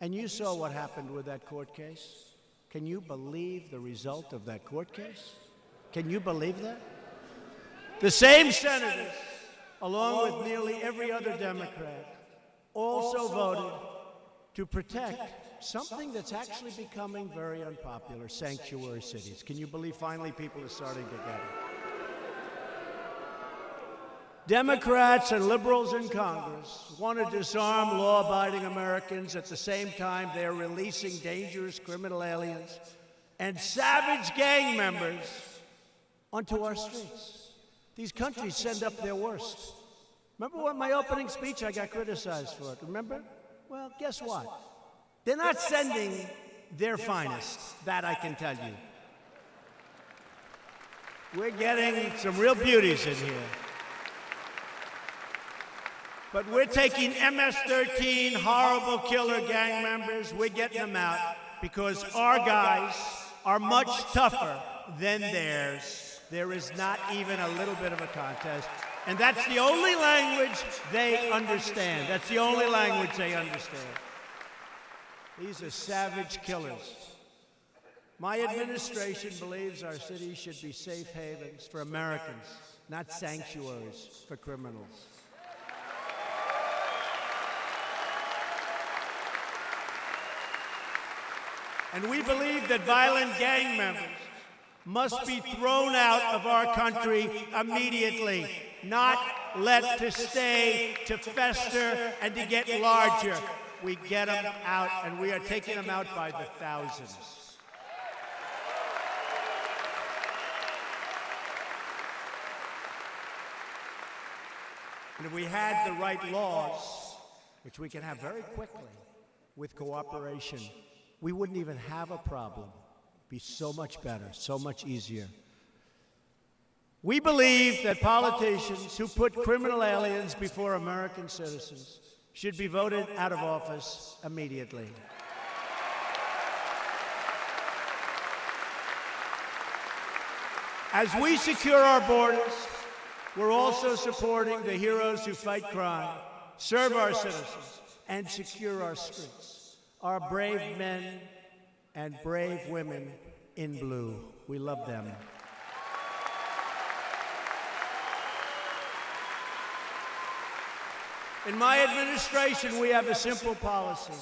And you saw what happened with that court case. Can you believe the result of that court case? Can you believe that? The same senators, along with nearly every other Democrat, also voted to protect something that's actually becoming very unpopular, sanctuary cities. Can you believe finally people are starting to get it? Democrats and liberals in Congress want to disarm law-abiding Americans. At the same time, they're releasing dangerous criminal aliens and savage gang members onto our streets. These countries send up their worst. Remember what my opening speech, I got criticized for it, remember? Well, guess what? They're not sending their finest, that I can tell you. We're getting some real beauties in here. But we're taking MS-13 horrible killer gang members, we're getting them out because our guys are much tougher than theirs. There is not even a little bit of a contest. And that's the only language they understand. That's the only language they understand. These are savage killers. My administration believes our cities should be safe havens for Americans, not sanctuaries for criminals. And we believe that violent gang members must be thrown out of our country immediately, not let to stay, to fester, and to get larger. We get them out, and we are taking them out by the thousands. And if we had the right laws, which we can have very quickly with cooperation, we wouldn't even have a problem. It'd be so much better, so much easier. We believe that politicians who put criminal aliens before American citizens should be voted out of office immediately. As we secure our borders, we're also supporting the heroes who fight crime, serve our citizens, and secure our streets. Our brave men and brave women in blue. We love them. In my administration, we have a simple policy.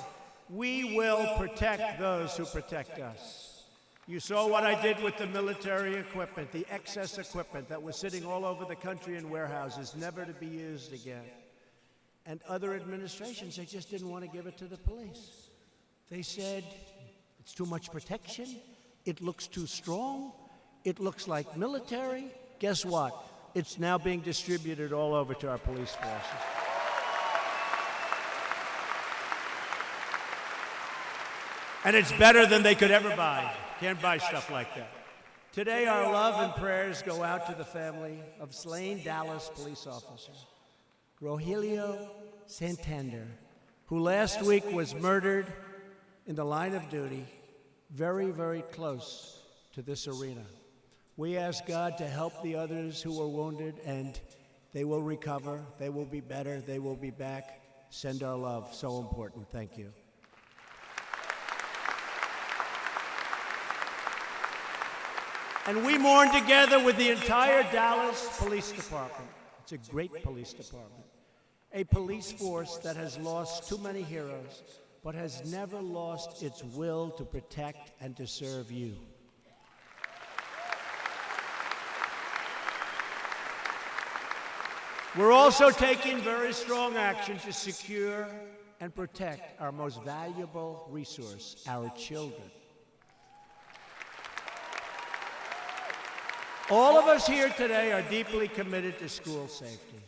We will protect those who protect us. You saw what I did with the military equipment, the excess equipment that was sitting all over the country in warehouses, never to be used again. And other administrations, they just didn't want to give it to the police. They said, it's too much protection, it looks too strong, it looks like military. Guess what? It's now being distributed all over to our police forces. And it's better than they could ever buy. Can't buy stuff like that. Today, our love and prayers go out to the family of slain Dallas police officer, Rogelio Santander, who last week was murdered in the line of duty, very, very close to this arena. We ask God to help the others who were wounded, and they will recover, they will be better, they will be back. Send our love, so important. Thank you. And we mourn together with the entire Dallas Police Department. It's a great police department. A police force that has lost too many heroes, but has never lost its will to protect and to serve you. We're also taking very strong action to secure and protect our most valuable resource, our children. All of us here today are deeply committed to school safety.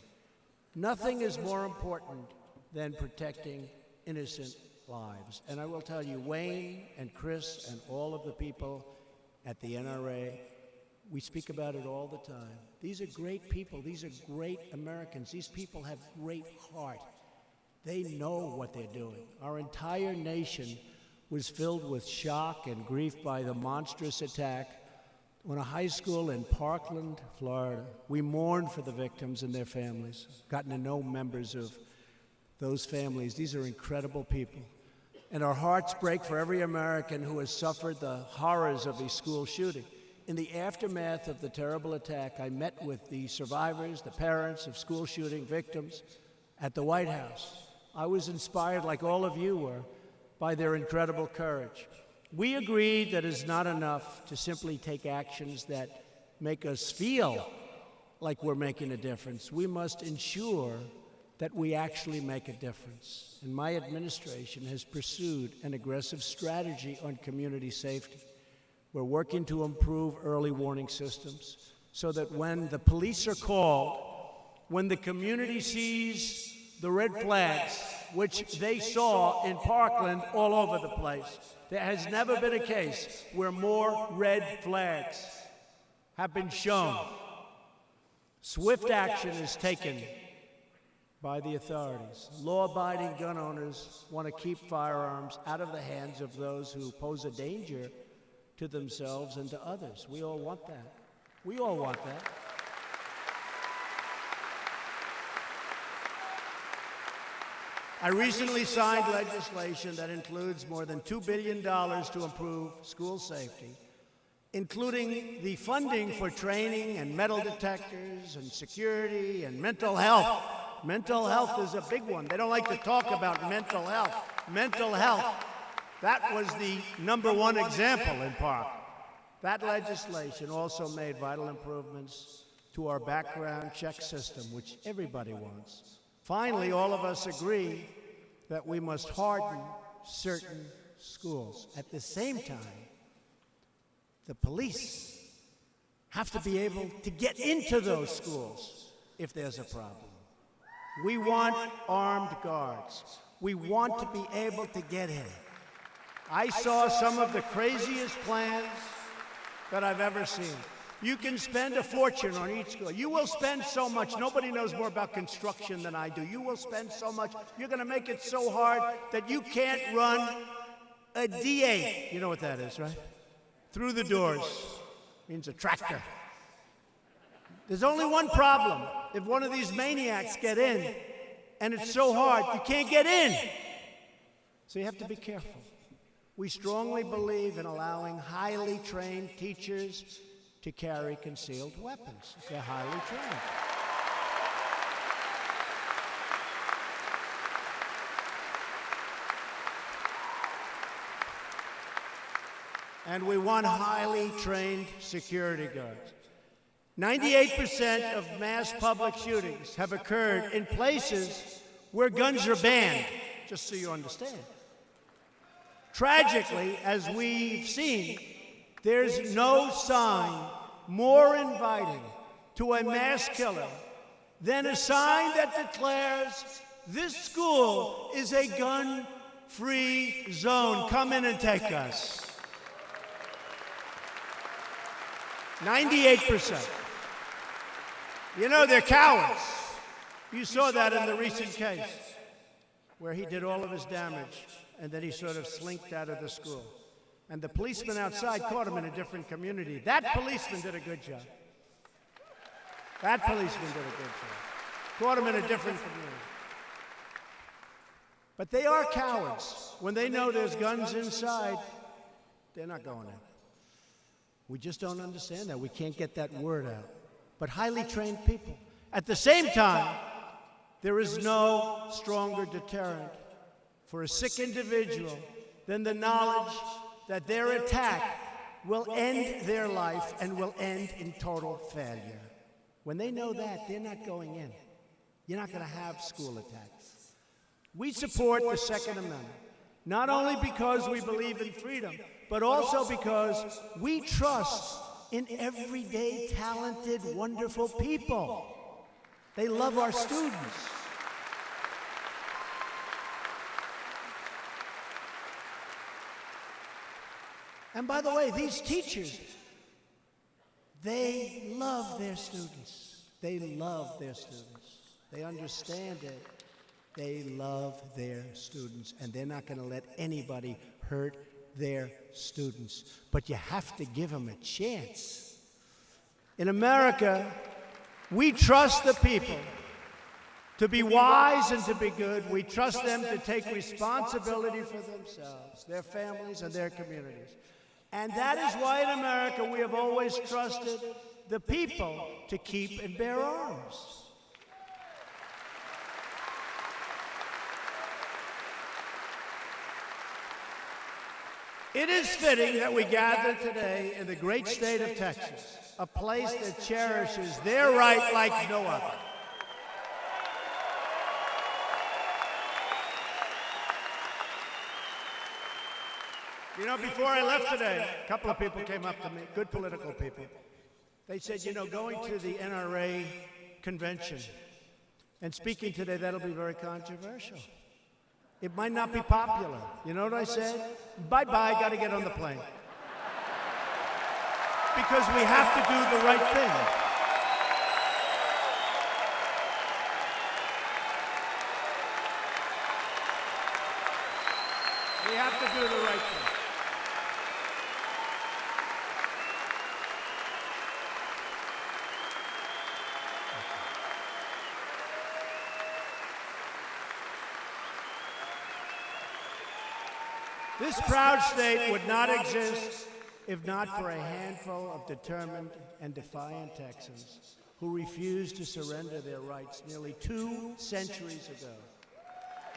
Nothing is more important than protecting innocent lives. And I will tell you, Wayne and Chris and all of the people at the NRA, we speak about it all the time. These are great people. These are great Americans. These people have great heart. They know what they're doing. Our entire nation was filled with shock and grief by the monstrous attack on a high school in Parkland, Florida. We mourned for the victims and their families, gotten to know members of those families. These are incredible people. And our hearts break for every American who has suffered the horrors of a school shooting. In the aftermath of the terrible attack, I met with the survivors, the parents of school shooting victims at the White House. I was inspired, like all of you were, by their incredible courage. We agreed that it's not enough to simply take actions that make us feel like we're making a difference. We must ensure that we actually make a difference. And my administration has pursued an aggressive strategy on community safety. We're working to improve early warning systems so that when the police are called, when the community sees the red flags, which they saw in Parkland all over the place, there has never been a case where more red flags have been shown. Swift action is taken by the authorities. Law-abiding gun owners want to keep firearms out of the hands of those who pose a danger to themselves and to others. We all want that. We all want that. I recently signed legislation that includes more than $2 billion to improve school safety, including the funding for training and metal detectors and security and mental health. Mental health is a big one. They don't like to talk about mental health. Mental health. That was the #1 example in Park. That legislation also made vital improvements to our background check system, which everybody wants. Finally, all of us agree that we must harden certain schools. At the same time, the police have to be able to get into those schools if there's a problem. We want armed guards. We want to be able to get in. I saw some of the craziest plans that I've ever seen. You can spend a fortune on each school. You will spend so much. Nobody knows more about construction than I do. You will spend so much. You're going to make it so hard that you can't run a D8. You know what that is, right? Through the doors. Means a tractor. There's only one problem. If one of these maniacs get in, and it's so hard, you can't get in. So you have to be careful. We strongly believe in allowing highly trained teachers to carry concealed weapons. They're highly trained. And we want highly trained security guards. 98% of mass public shootings have occurred in places where guns are banned, just so you understand. Tragically, as we've seen, there's no sign more inviting to a mass killer than a sign that declares this school is a gun-free zone. Come in and take us. 98%. You know, they're cowards. You saw that in the recent case where he did all of his damage and then he sort of slinked out of the school. And the policeman outside caught him in a different community. That policeman did a good job. That policeman did a good job. Caught him in a different community. But they are cowards. When they know there's guns inside, they're not going in. We just don't understand that. We can't get that word out. But highly trained people. At the same time, there is no stronger deterrent for a sick individual than the knowledge that their attack will end their life and will end in total failure. When they know that, they're not going in. You're not going to have school attacks. We support the Second Amendment, not only because we believe in freedom, but also because we trust in everyday, talented, wonderful people. They love our students. And by the way, these teachers, they love their students. They love their students. They understand it. They love their students, and they're not going to let anybody hurt their students. But you have to give them a chance. In America, we trust the people to be wise and to be good. We trust them to take responsibility for themselves, their families, and their communities. And that is why in America we have always trusted the people to keep and bear arms. It is fitting that we gather today in the great state of Texas, a place that cherishes their right like no other. You know, before I left today, a couple of people came up to me, good political people. They said, you know, going to the NRA convention and speaking today, that'll be very controversial. It might not be popular. You know what I said? Bye-bye, got to get on the plane. Because we have to do the right thing. We have to do the right thing. This proud state would not exist if not for a handful of determined and defiant Texans who refused to surrender their rights nearly 2 centuries ago.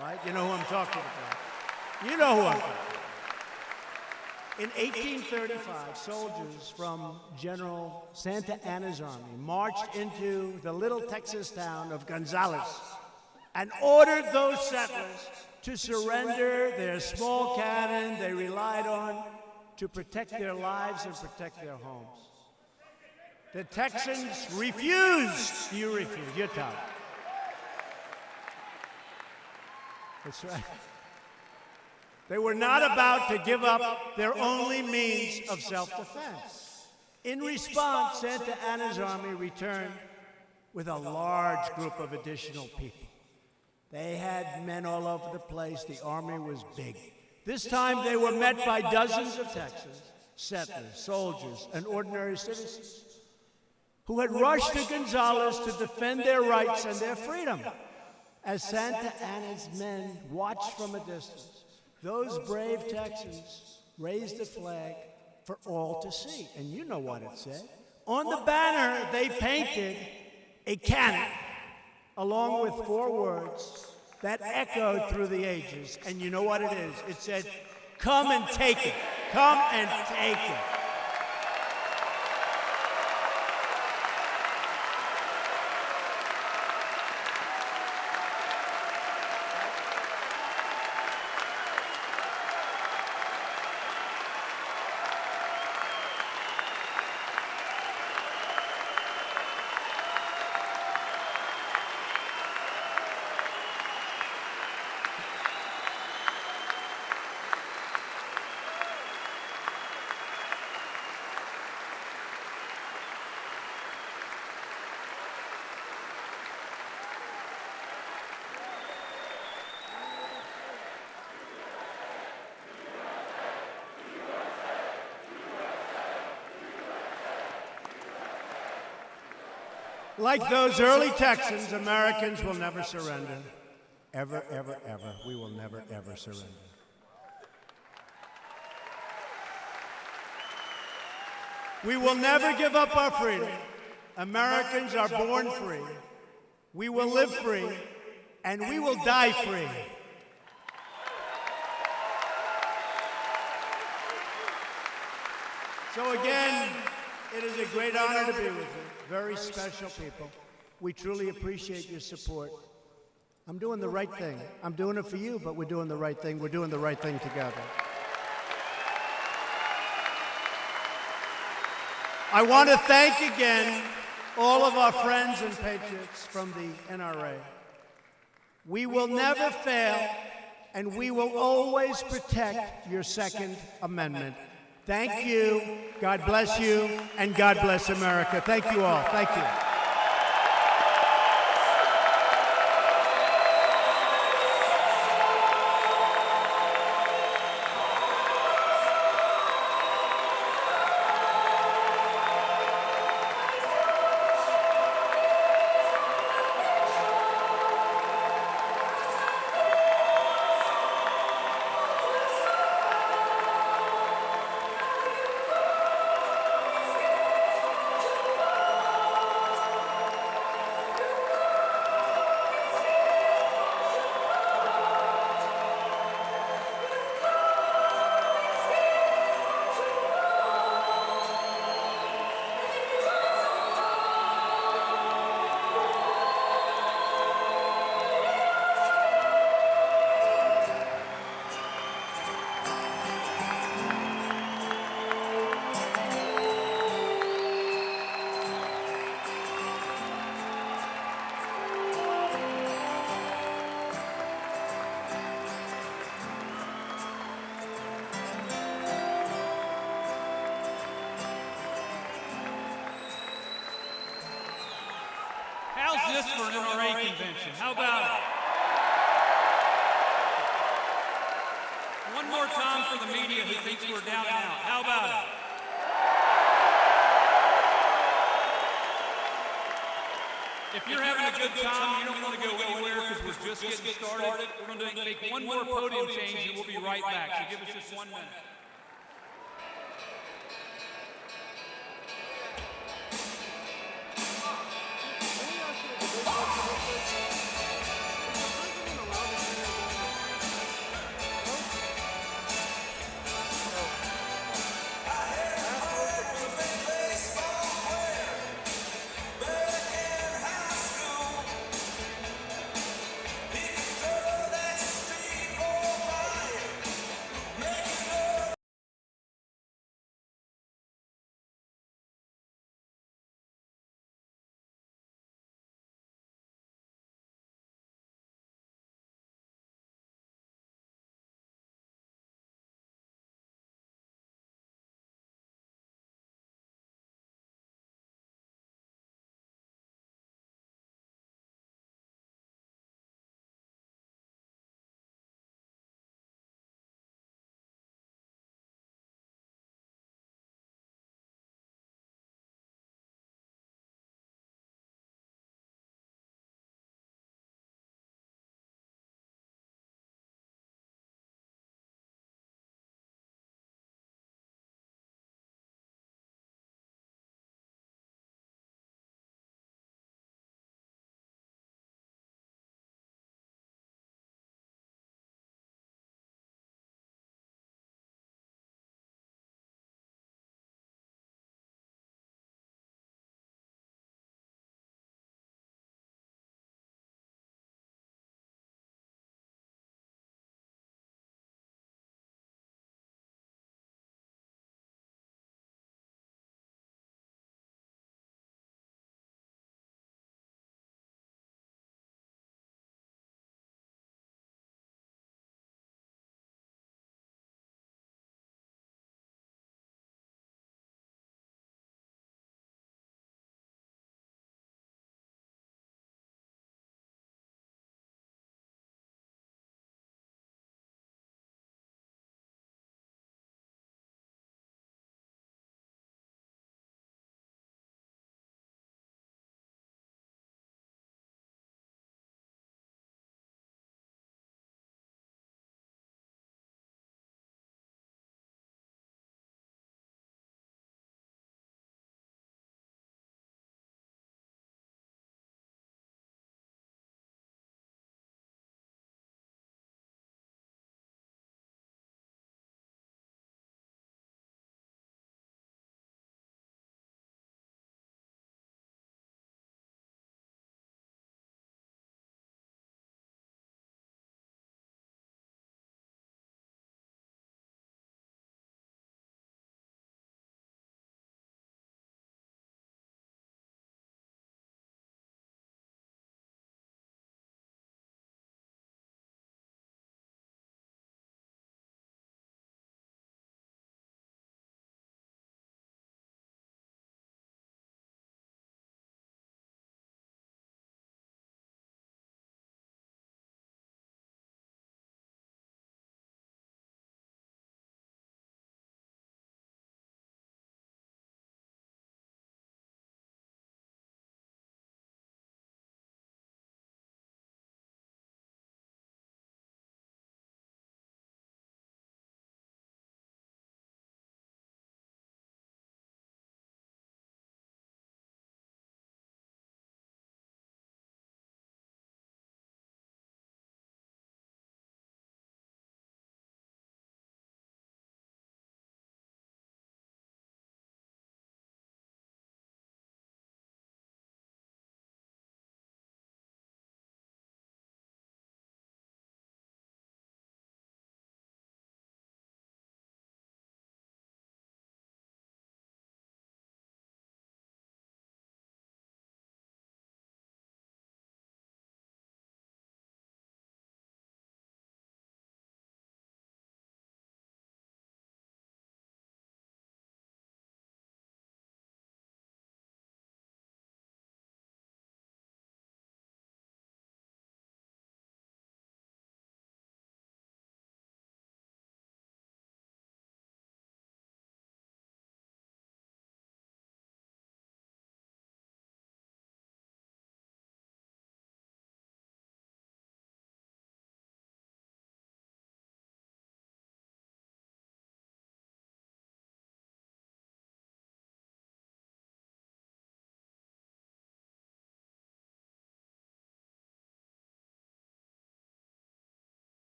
Right? You know who I'm talking about. You know who I'm talking about. In 1835, soldiers from General Santa Anna's army marched into the little Texas town of Gonzales and ordered those settlers to surrender their small cannon they relied on to protect their lives and protect their homes. The Texans refused. You refused. You're tough. That's right. They were not about to give up their only means of self-defense. In response, Santa Anna's army returned with a large group of additional people. They had men all over the place. The army was big. This time they were met by dozens of Texans, settlers, soldiers, and ordinary citizens who had rushed to Gonzales to defend their rights and their freedom. As Santa Anna's men watched from a distance, those brave Texans raised a flag for all to see. And you know what it said. On the banner, they painted a cannon along with 4 words that echoed through the ages. And you know what it is? It said, "Come and take it. Come and take it." Like those early Texans, Americans will never surrender. Ever, ever, ever. We will never, ever surrender. We will never give up our freedom. Americans are born free. We will live free, and we will die free. So again, it is a great honor to be with you. Very special people. We truly appreciate your support. I'm doing the right thing. I'm doing it for you, but we're doing the right thing. We're doing the right thing together. I want to thank again all of our friends and patriots from the NRA. We will never fail, and we will always protect your Second Amendment. Thank you, God bless you, and God bless America. Thank you all. Thank you. How's this for an NRA convention? How about it? One more time for the media who thinks we're down and out. How about it? If you're having a good time, you don't want to go anywhere because we're just getting started. We're going to make one more podium change and we'll be right back. So give us just 1 minute.